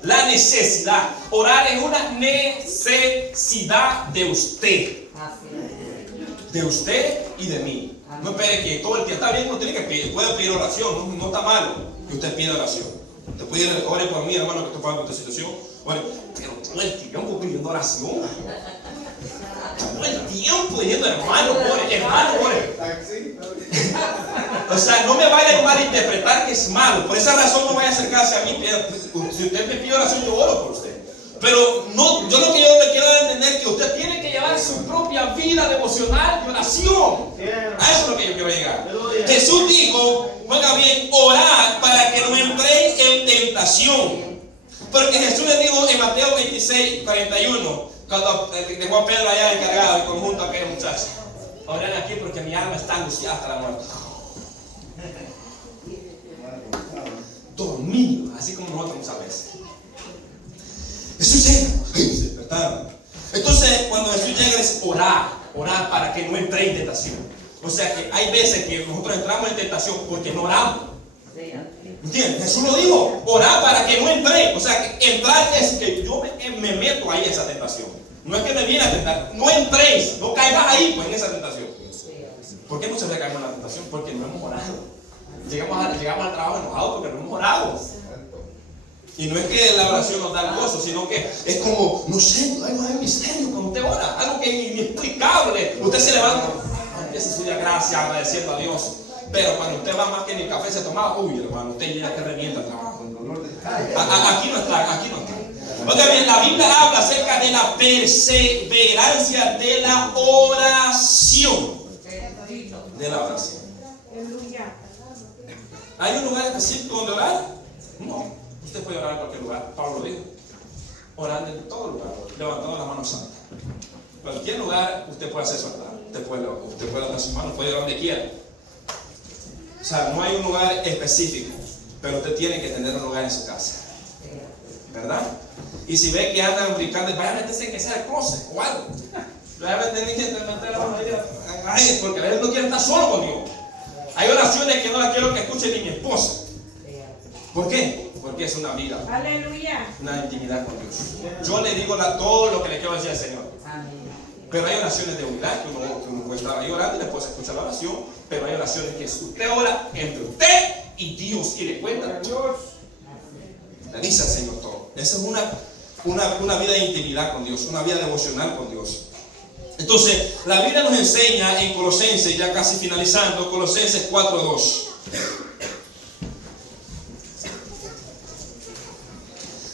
La necesidad. Orar es una necesidad de usted. De usted y de mí. No espere que todo el tiempo está bien, no tiene que pedir, puede pedir oración, no está malo que usted pida oración. Usted puede ir, ore por mí, hermano, que estoy pasando esta situación. Ore, pero todo el tiempo pidiendo oración. Todo el tiempo diciendo, hermano, ore, hermano, ore. O sea, no me vaya a malinterpretar que es malo. Por esa razón no vaya a acercarse a mí. Si usted me pide oración, yo oro por usted. Pero no, yo lo que yo le quiero entender es que usted tiene que llevar su propia vida devocional de oración. A eso es lo que yo quiero llegar. Jesús dijo, oiga bien, orar para que no entréis en tentación. Porque Jesús le dijo en Mateo 26:41, cuando dejó a Pedro allá encargado, en conjunto a aquellos muchachos, oren aquí porque mi alma está angustiada hasta la muerte. Dormido, así como nosotros muchas veces. Jesús llega, se despertaron. Entonces, cuando Jesús llega es orar para que no entre en tentación. O sea que hay veces que nosotros entramos en tentación porque no oramos. ¿Entiendes? Jesús lo dijo, orar para que no entre. O sea que entrar es que yo me meto ahí en esa tentación. No es que me viene a tentar, no entréis, no caigas ahí pues en esa tentación. ¿Por qué muchas veces caemos en la tentación? Porque no hemos orado. Llegamos al trabajo enojados porque no hemos orado. Y no es que la oración nos da el gozo, sino que es como, no sé, hay un misterio cuando usted ora, algo que es inexplicable. Usted se levanta, empieza su día gracias, agradeciendo a Dios. Pero cuando usted va más que ni el café se toma, uy, hermano, usted llega que revienta el trabajo. Aquí no está. Oiga bien, la Biblia habla acerca de la perseverancia de la oración. De la oración. ¿Hay un lugar específico donde orar? No. Usted puede orar en cualquier lugar, Pablo lo dijo. Orando en todo lugar, levantando las manos santas. En cualquier lugar usted puede hacer su altar. Usted puede levantar sus manos, puede orar donde quiera. O sea, no hay un lugar específico, pero usted tiene que tener un lugar en su casa. ¿Verdad? Y si ve que andan brincando, vaya a meterse en que sea el closet o algo. Vaya a meter la mano ahí, porque a veces no quiere estar solo conmigo. Hay oraciones que no las quiero que escuche ni mi esposa. ¿Por qué? Porque es una vida. Aleluya. Una intimidad con Dios. Yo le digo todo lo que le quiero decir al Señor. Pero hay oraciones de unidad que uno puede estar ahí orando y después escuchar la oración. Pero hay oraciones que usted ora entre usted y Dios y le cuenta a Dios. Le dice al Señor todo. Esa es una vida de intimidad con Dios, una vida devocional con Dios. Entonces, la Biblia nos enseña en Colosenses, ya casi finalizando, Colosenses 4:2.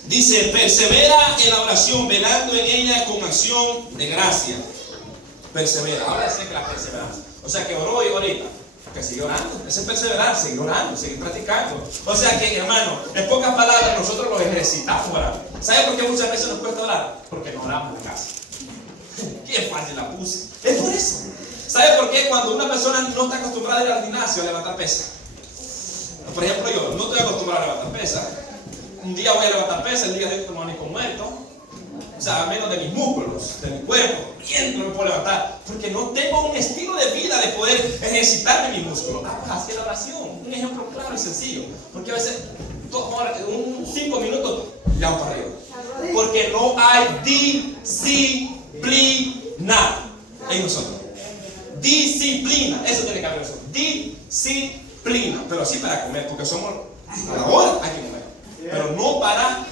Dice, persevera en la oración, velando en ella con acción de gracia. Persevera. Ahora sé que la perseverancia. O sea que oró y ahorita, que sigue orando. Ese es perseverar, seguir orando, seguir practicando. O sea que, hermano, en pocas palabras, nosotros los ejercitamos orando. ¿Sabe por qué muchas veces nos cuesta orar? Porque no oramos en casa. Qué fácil la puse. Es por eso. ¿Sabe por qué? Cuando una persona no está acostumbrada a ir al gimnasio a levantar pesas. Por ejemplo, yo no estoy acostumbrado a levantar pesas. Un día voy a levantar pesas, el día de hoy como ni con muerto. O sea, a menos de mis músculos, de mi cuerpo, bien no me puedo levantar. Porque no tengo un estilo de vida de poder ejercitarme mi músculo. Vamos a hacer la oración. Un ejemplo claro y sencillo. Porque a veces, 5 minutos, ya vamos para arriba. Porque no hay disciplina en nosotros. Disciplina, eso tiene que haber nosotros. Disciplina, pero sí para comer, porque somos a la hora hay que comer. Pero no para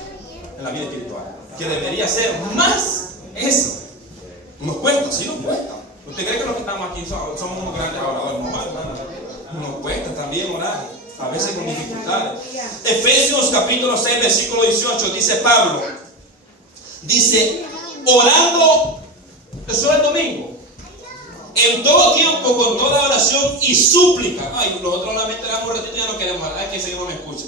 en la vida espiritual, que debería ser más eso. Nos cuesta, sí nos cuesta. ¿Usted cree que los que estamos aquí somos unos grandes oradores? No, nos cuesta también orar, a veces con dificultades. Efesios capítulo 6, versículo 18, dice Pablo, dice, orando, eso es el domingo, en todo tiempo, con toda oración y súplica. Ay, nosotros solamente damos un ratito y ya no queremos, hay que seguir, no me escucha.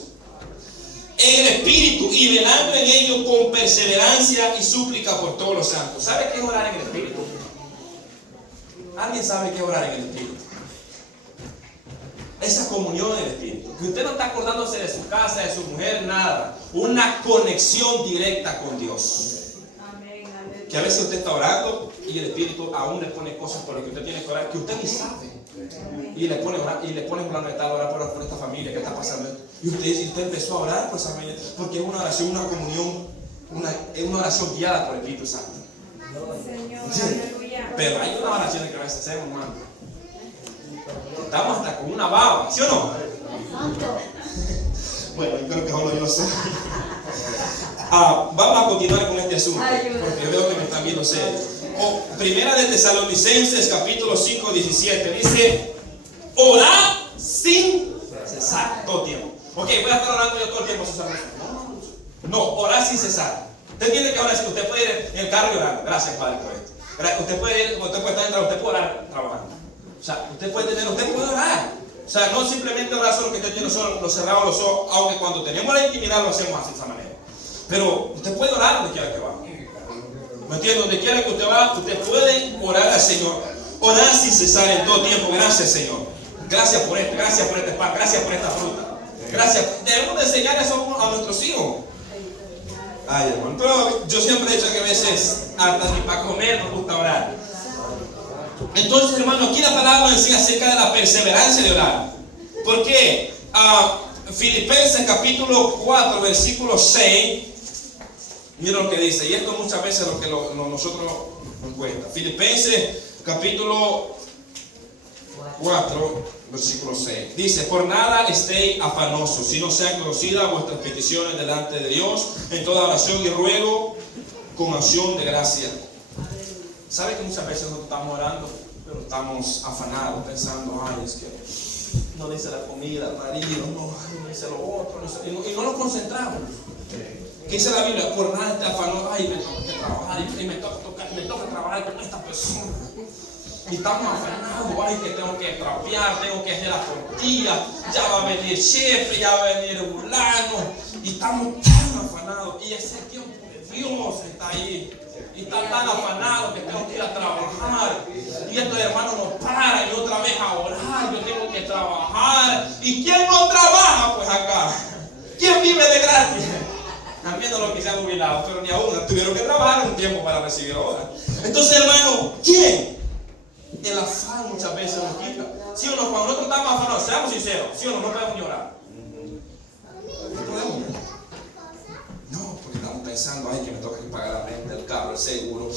En el Espíritu y velando en ello con perseverancia y súplica por todos los santos. ¿Sabe qué es orar en el Espíritu? ¿Alguien sabe qué es orar en el Espíritu? Esa comunión en el Espíritu. Que usted no está acordándose de su casa, de su mujer, nada. Una conexión directa con Dios. Que a veces usted está orando y el Espíritu aún le pone cosas por las que usted tiene que orar, que usted ni sabe. Y le pone una meta a orar por esta familia que está pasando. Y usted empezó a orar por esa familia, porque es una oración, una comunión, es una oración guiada por el Espíritu Santo. Pero hay una oración que a veces hacemos, hermano. Estamos hasta con una baba, ¿sí o no? Bueno, yo creo que solo yo sé. Vamos a continuar con este asunto, porque veo que me están viendo serio. Primera de Tesalonicenses, capítulo 5, 17, dice, orad sin cesar, todo el tiempo. Ok, voy a estar orando yo todo el tiempo, Susana. No, orad sin cesar. Usted tiene que orar, si usted puede ir en el carro y orando. Gracias, Padre, por esto. Usted puede estar entrando, usted puede orar trabajando. O sea, usted puede orar. O sea, no simplemente orar solo que usted tiene solo los cerrados los ojos, aunque cuando tenemos la intimidad lo hacemos así de esa manera. Pero usted puede orar donde quiera que va. ¿Me entiende? Donde quiera que usted va, usted puede orar al Señor. Orar sin cesar en todo tiempo. Gracias, Señor. Gracias por esto, gracias por este pan, gracias por esta fruta. Gracias. Debemos de enseñar eso a nuestros hijos. Ay, hermano. Pero yo siempre he dicho que a veces, hasta ni para comer nos gusta orar. Entonces, hermano, aquí la palabra nos enseña acerca de la perseverancia de orar. ¿Por qué? Filipenses capítulo 4, versículo 6. Mira lo que dice, y esto muchas veces es lo que nosotros nos cuesta. Filipenses capítulo 4, versículo 6. Dice, por nada estéis afanosos, sino sean conocidas vuestras peticiones delante de Dios, en toda oración y ruego, con acción de gracia. ¿Sabe que muchas veces nosotros estamos orando, pero estamos afanados, pensando, ay, es que no dice la comida, el marido, no dice lo otro, y no nos concentramos? ¿Qué dice la Biblia? Por nada te afanó, ay, me tengo que trabajar, y me toca trabajar con esta persona. Y estamos afanados, ay, que tengo que trapear, tengo que hacer las tortillas, ya va a venir chef, ya va a venir fulano, y estamos tan afanados, y ese tiempo de Dios está ahí. Y está tan afanado que tengo que ir a trabajar. Y estos hermanos no paran y otra vez a orar. Yo tengo que trabajar. ¿Y quién no trabaja? Pues acá. ¿Quién vive de gratis? También no lo quisieron jubilados, pero ni aún tuvieron que trabajar un tiempo para recibir ahora. Entonces, hermano, ¿quién? El afán muchas veces nos quita. ¿Sí o no? Cuando nosotros estamos afanados, seamos sinceros, ¿sí o no? No podemos ni orar. No podemos ni orar. No, porque estamos pensando, ay, que me toca que pagar la renta, el carro, el seguro,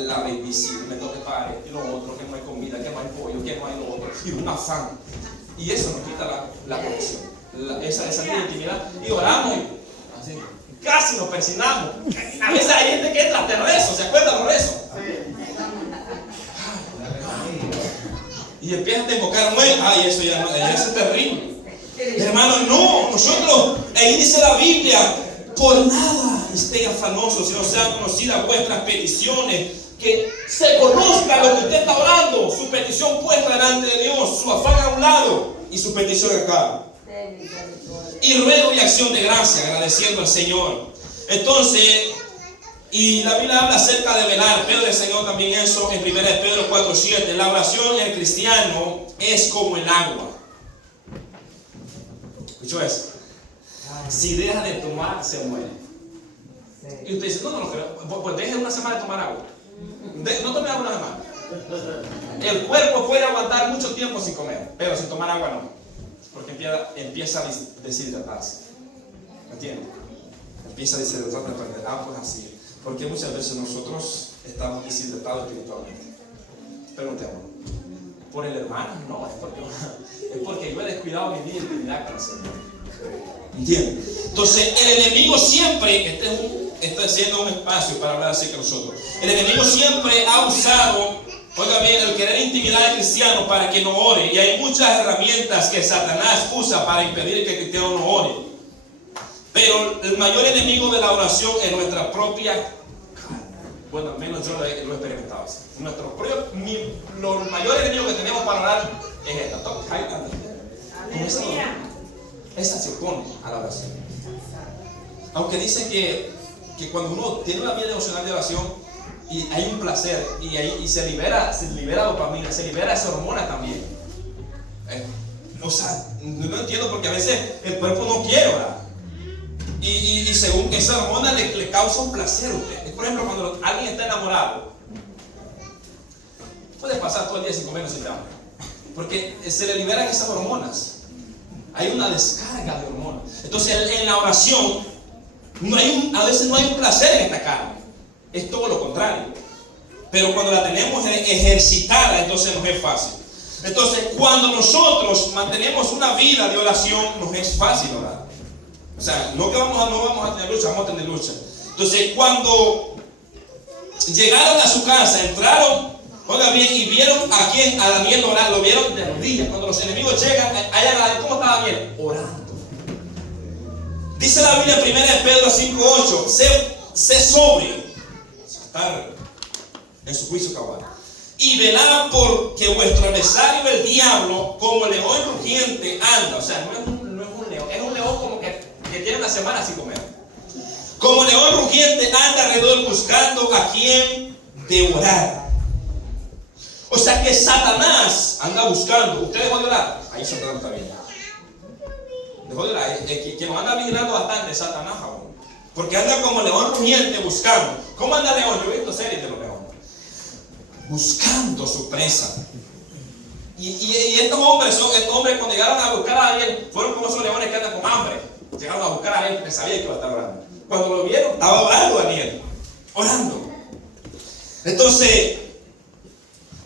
la babysitter, me toca que pagar esto y lo otro, que no hay comida, que no hay pollo, que no hay lo otro, y un afán. Y eso nos quita la conexión, esa vida de intimidad. Y oramos y así, casi nos persinamos. A veces hay gente que entra de rezo, ¿se acuerdan los rezos? Y empiezan a invocar, ay, eso ya no, eso es terrible. Hermano, no, nosotros, ahí dice la Biblia, por nada estén afanosos, sino sean conocidas vuestras peticiones, que se conozca lo que usted está orando, su petición puesta delante de Dios, su afán a un lado y su petición acá. Y ruego y acción de gracia, agradeciendo al Señor. Entonces, y la Biblia habla acerca de velar. Pedro enseñó también eso en 1 Pedro 4:7. La oración en el cristiano es como el agua. ¿Escuchó eso? Si deja de tomar, se muere. Y usted dice, no lo creo. Pues deje una semana de tomar agua. No tome agua una semana. El cuerpo puede aguantar mucho tiempo sin comer, pero sin tomar agua no. Porque empieza a deshidratarse. ¿Entiendes? Empieza a deshidratarse. Pues así. Porque muchas veces nosotros estamos deshidratados espiritualmente. Preguntemos. ¿Por el hermano? No, es porque yo he descuidado mi vida y intimidad con el Señor. ¿Entiendes? Entonces, el enemigo siempre, está haciendo un espacio para hablar así que nosotros. El enemigo siempre ha usado, oiga bien, el querer intimidar al cristiano para que no ore. Y hay muchas herramientas que Satanás usa para impedir que el cristiano no ore. Pero el mayor enemigo de la oración es nuestra propia carne. Bueno, al menos yo lo he experimentado así. Lo mayor enemigo que tenemos para orar es esta. Esa se opone a la oración. Aunque dice que cuando uno tiene una vida devocional de oración y hay un placer y se libera dopamina, se libera esa hormona también. O sea, no entiendo porque a veces el cuerpo no quiere orar. Y según esa hormona le causa un placer a usted. Por ejemplo, cuando alguien está enamorado, puede pasar todo el día sin comer o sin hambre. Porque se le liberan esas hormonas. Hay una descarga de hormonas. Entonces en la oración a veces no hay un placer en esta carne. Es todo lo contrario. Pero cuando la tenemos ejercitada, entonces nos es fácil. Entonces cuando nosotros mantenemos una vida de oración, nos es fácil orar. O sea, no vamos a tener lucha, vamos a tener lucha. Entonces cuando llegaron a su casa, entraron, oiga bien, y vieron a Daniel orar, lo vieron de rodillas. Cuando los enemigos llegan, ¿cómo está Daniel? Orando. Dice la Biblia en 1 Pedro 5:8, sé sobrio, estar en su juicio cabal, y velad porque vuestro adversario el diablo, como león rugiente, anda. O sea, no es un león, es un león como que tiene una semana sin comer. Como león rugiente anda alrededor buscando a quien devorar. O sea que Satanás anda buscando. ¿Usted dejó de orar? Ahí Satanás está bien. Dejó de orar. Que nos anda vigilando bastante Satanás aún. Porque anda como león rugiente buscando. ¿Cómo anda león? Yo he visto series de los leones. Buscando su presa. Y estos hombres cuando llegaron a buscar a Daniel, fueron como esos leones que andan con hambre. Llegaron a buscar a Daniel porque sabían que iba a estar orando. Cuando lo vieron, estaba orando Daniel. Orando. Entonces,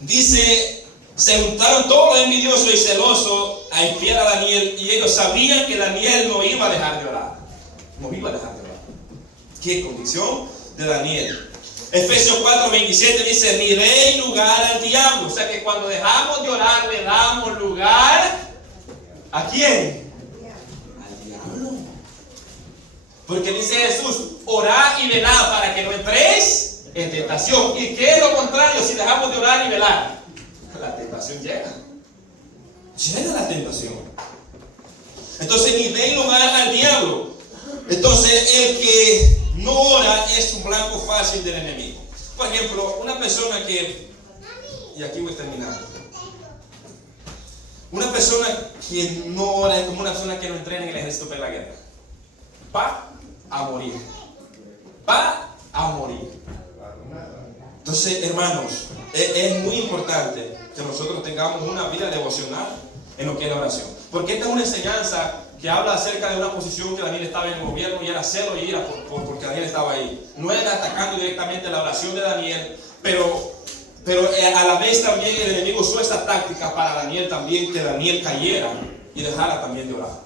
dice, se juntaron todos los envidiosos y celosos a espiar a Daniel, y ellos sabían que Daniel no iba a dejar de orar. No iba a dejar de orar. ¿Qué condición de Daniel? Efesios 4:27 dice, ni deis lugar al diablo. O sea que cuando dejamos de orar, le damos lugar ¿a quién? Al diablo. Porque dice Jesús, orad y velad para que no entréis en tentación. ¿Y qué es lo contrario si dejamos de orar y velar? La tentación llega. Llega la tentación. Entonces ni deis lugar al diablo. Entonces el que no ora es un blanco fácil del enemigo. Por ejemplo, una persona que, y aquí voy a terminar, una persona que no ora es como una persona que no entrena en el ejército para la guerra. Va a morir. Va a morir. Entonces, hermanos, es muy importante que nosotros tengamos una vida devocional en lo que es la oración. Porque esta es una enseñanza que habla acerca de una posición que Daniel estaba en el gobierno y era celo y ira porque Daniel estaba ahí. No era atacando directamente la oración de Daniel, pero a la vez también el enemigo usó esta táctica para Daniel también, que Daniel cayera y dejara también de orar.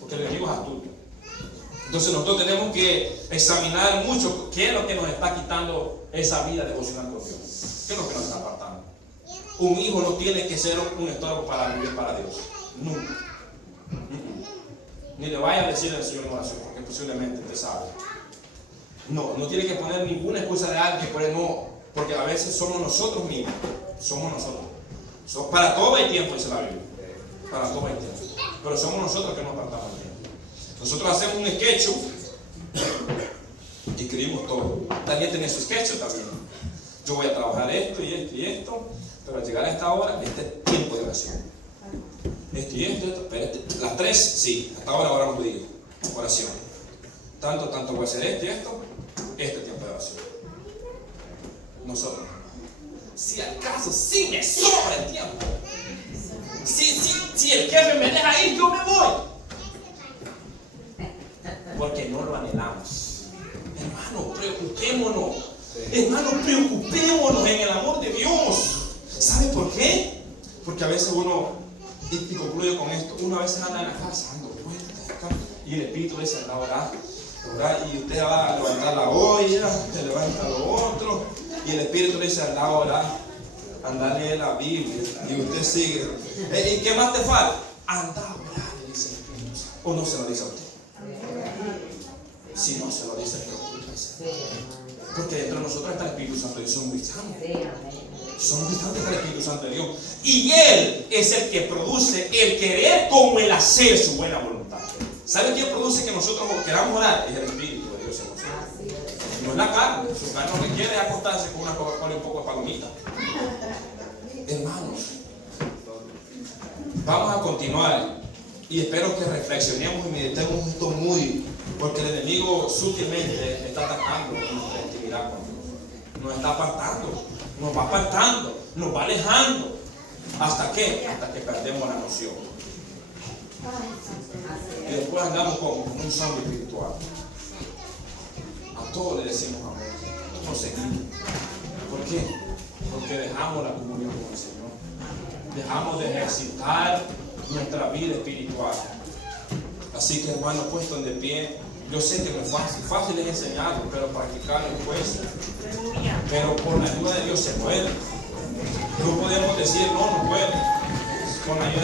Porque el enemigo es astuto. Entonces nosotros tenemos que examinar mucho qué es lo que nos está quitando esa vida devocional con Dios. ¿Qué es lo que nos está apartando? Un hijo no tiene que ser un estorbo para vivir para Dios. Nunca. Ni le vaya a decir al Señor en oración, porque posiblemente usted sabe. No tiene que poner ninguna excusa de alguien, porque a veces somos nosotros mismos. Somos nosotros. Para todo hay tiempo, dice la Biblia. Para todo hay tiempo. Pero somos nosotros que nos apartamos del tiempo. Nosotros hacemos un sketch y escribimos todo. Daniel tiene su sketch también. Yo voy a trabajar esto y esto y esto, pero al llegar a esta hora, este es tiempo de oración. Esto y esto, pero las 3, sí, hasta ahora oramos judíos. Oración. Tanto voy a hacer esto y esto, este es tiempo de oración. Nosotros. Si acaso, si me sobra el tiempo. Si el jefe me deja ir, yo me voy. Porque no lo anhelamos. Hermano, preocupémonos. Hermano, preocupémonos en el amor de Dios. ¿Sabe por qué? Porque a veces uno, y concluyo con esto, uno a veces anda en la casa dando vueltas acá, y el Espíritu dice, anda a orar, y usted va a levantar la olla, se levanta lo otro, y el Espíritu le dice, anda a orar, anda a leer la Biblia, y usted sigue. ¿Y qué más te falta? Anda a orar, le dice el Espíritu. ¿O no se lo dice a usted? Si no se lo dice, preocúpese. Porque dentro de nosotros está el Espíritu Santo y somos cristianos. Somos cristianos del Espíritu Santo de Dios. Y Él es el que produce el querer como el hacer su buena voluntad. ¿Sabe quién produce que nosotros queramos orar? Es el Espíritu de Dios en nosotros. No es la carne. Su carne lo que quiere es acostarse con una Coca-Cola y un poco de palomita. Hermanos, vamos a continuar. Y espero que reflexionemos y meditemos esto muy, porque el enemigo sutilmente está atacando nuestra intimidad con Dios. Nos está apartando, nos va apartando, nos va alejando. ¿Hasta qué? Hasta que perdemos la noción. Y después andamos con un zombie espiritual. A todos le decimos amén. Nos seguimos. ¿Por qué? Porque dejamos la comunión con el Señor. Dejamos de ejercitar nuestra vida espiritual. Así que, hermanos, puestos de pie, yo sé que no es fácil es enseñarlo, pero practicarlo después. Pero por la ayuda de Dios se puede. No podemos decir no puede. Con la ayuda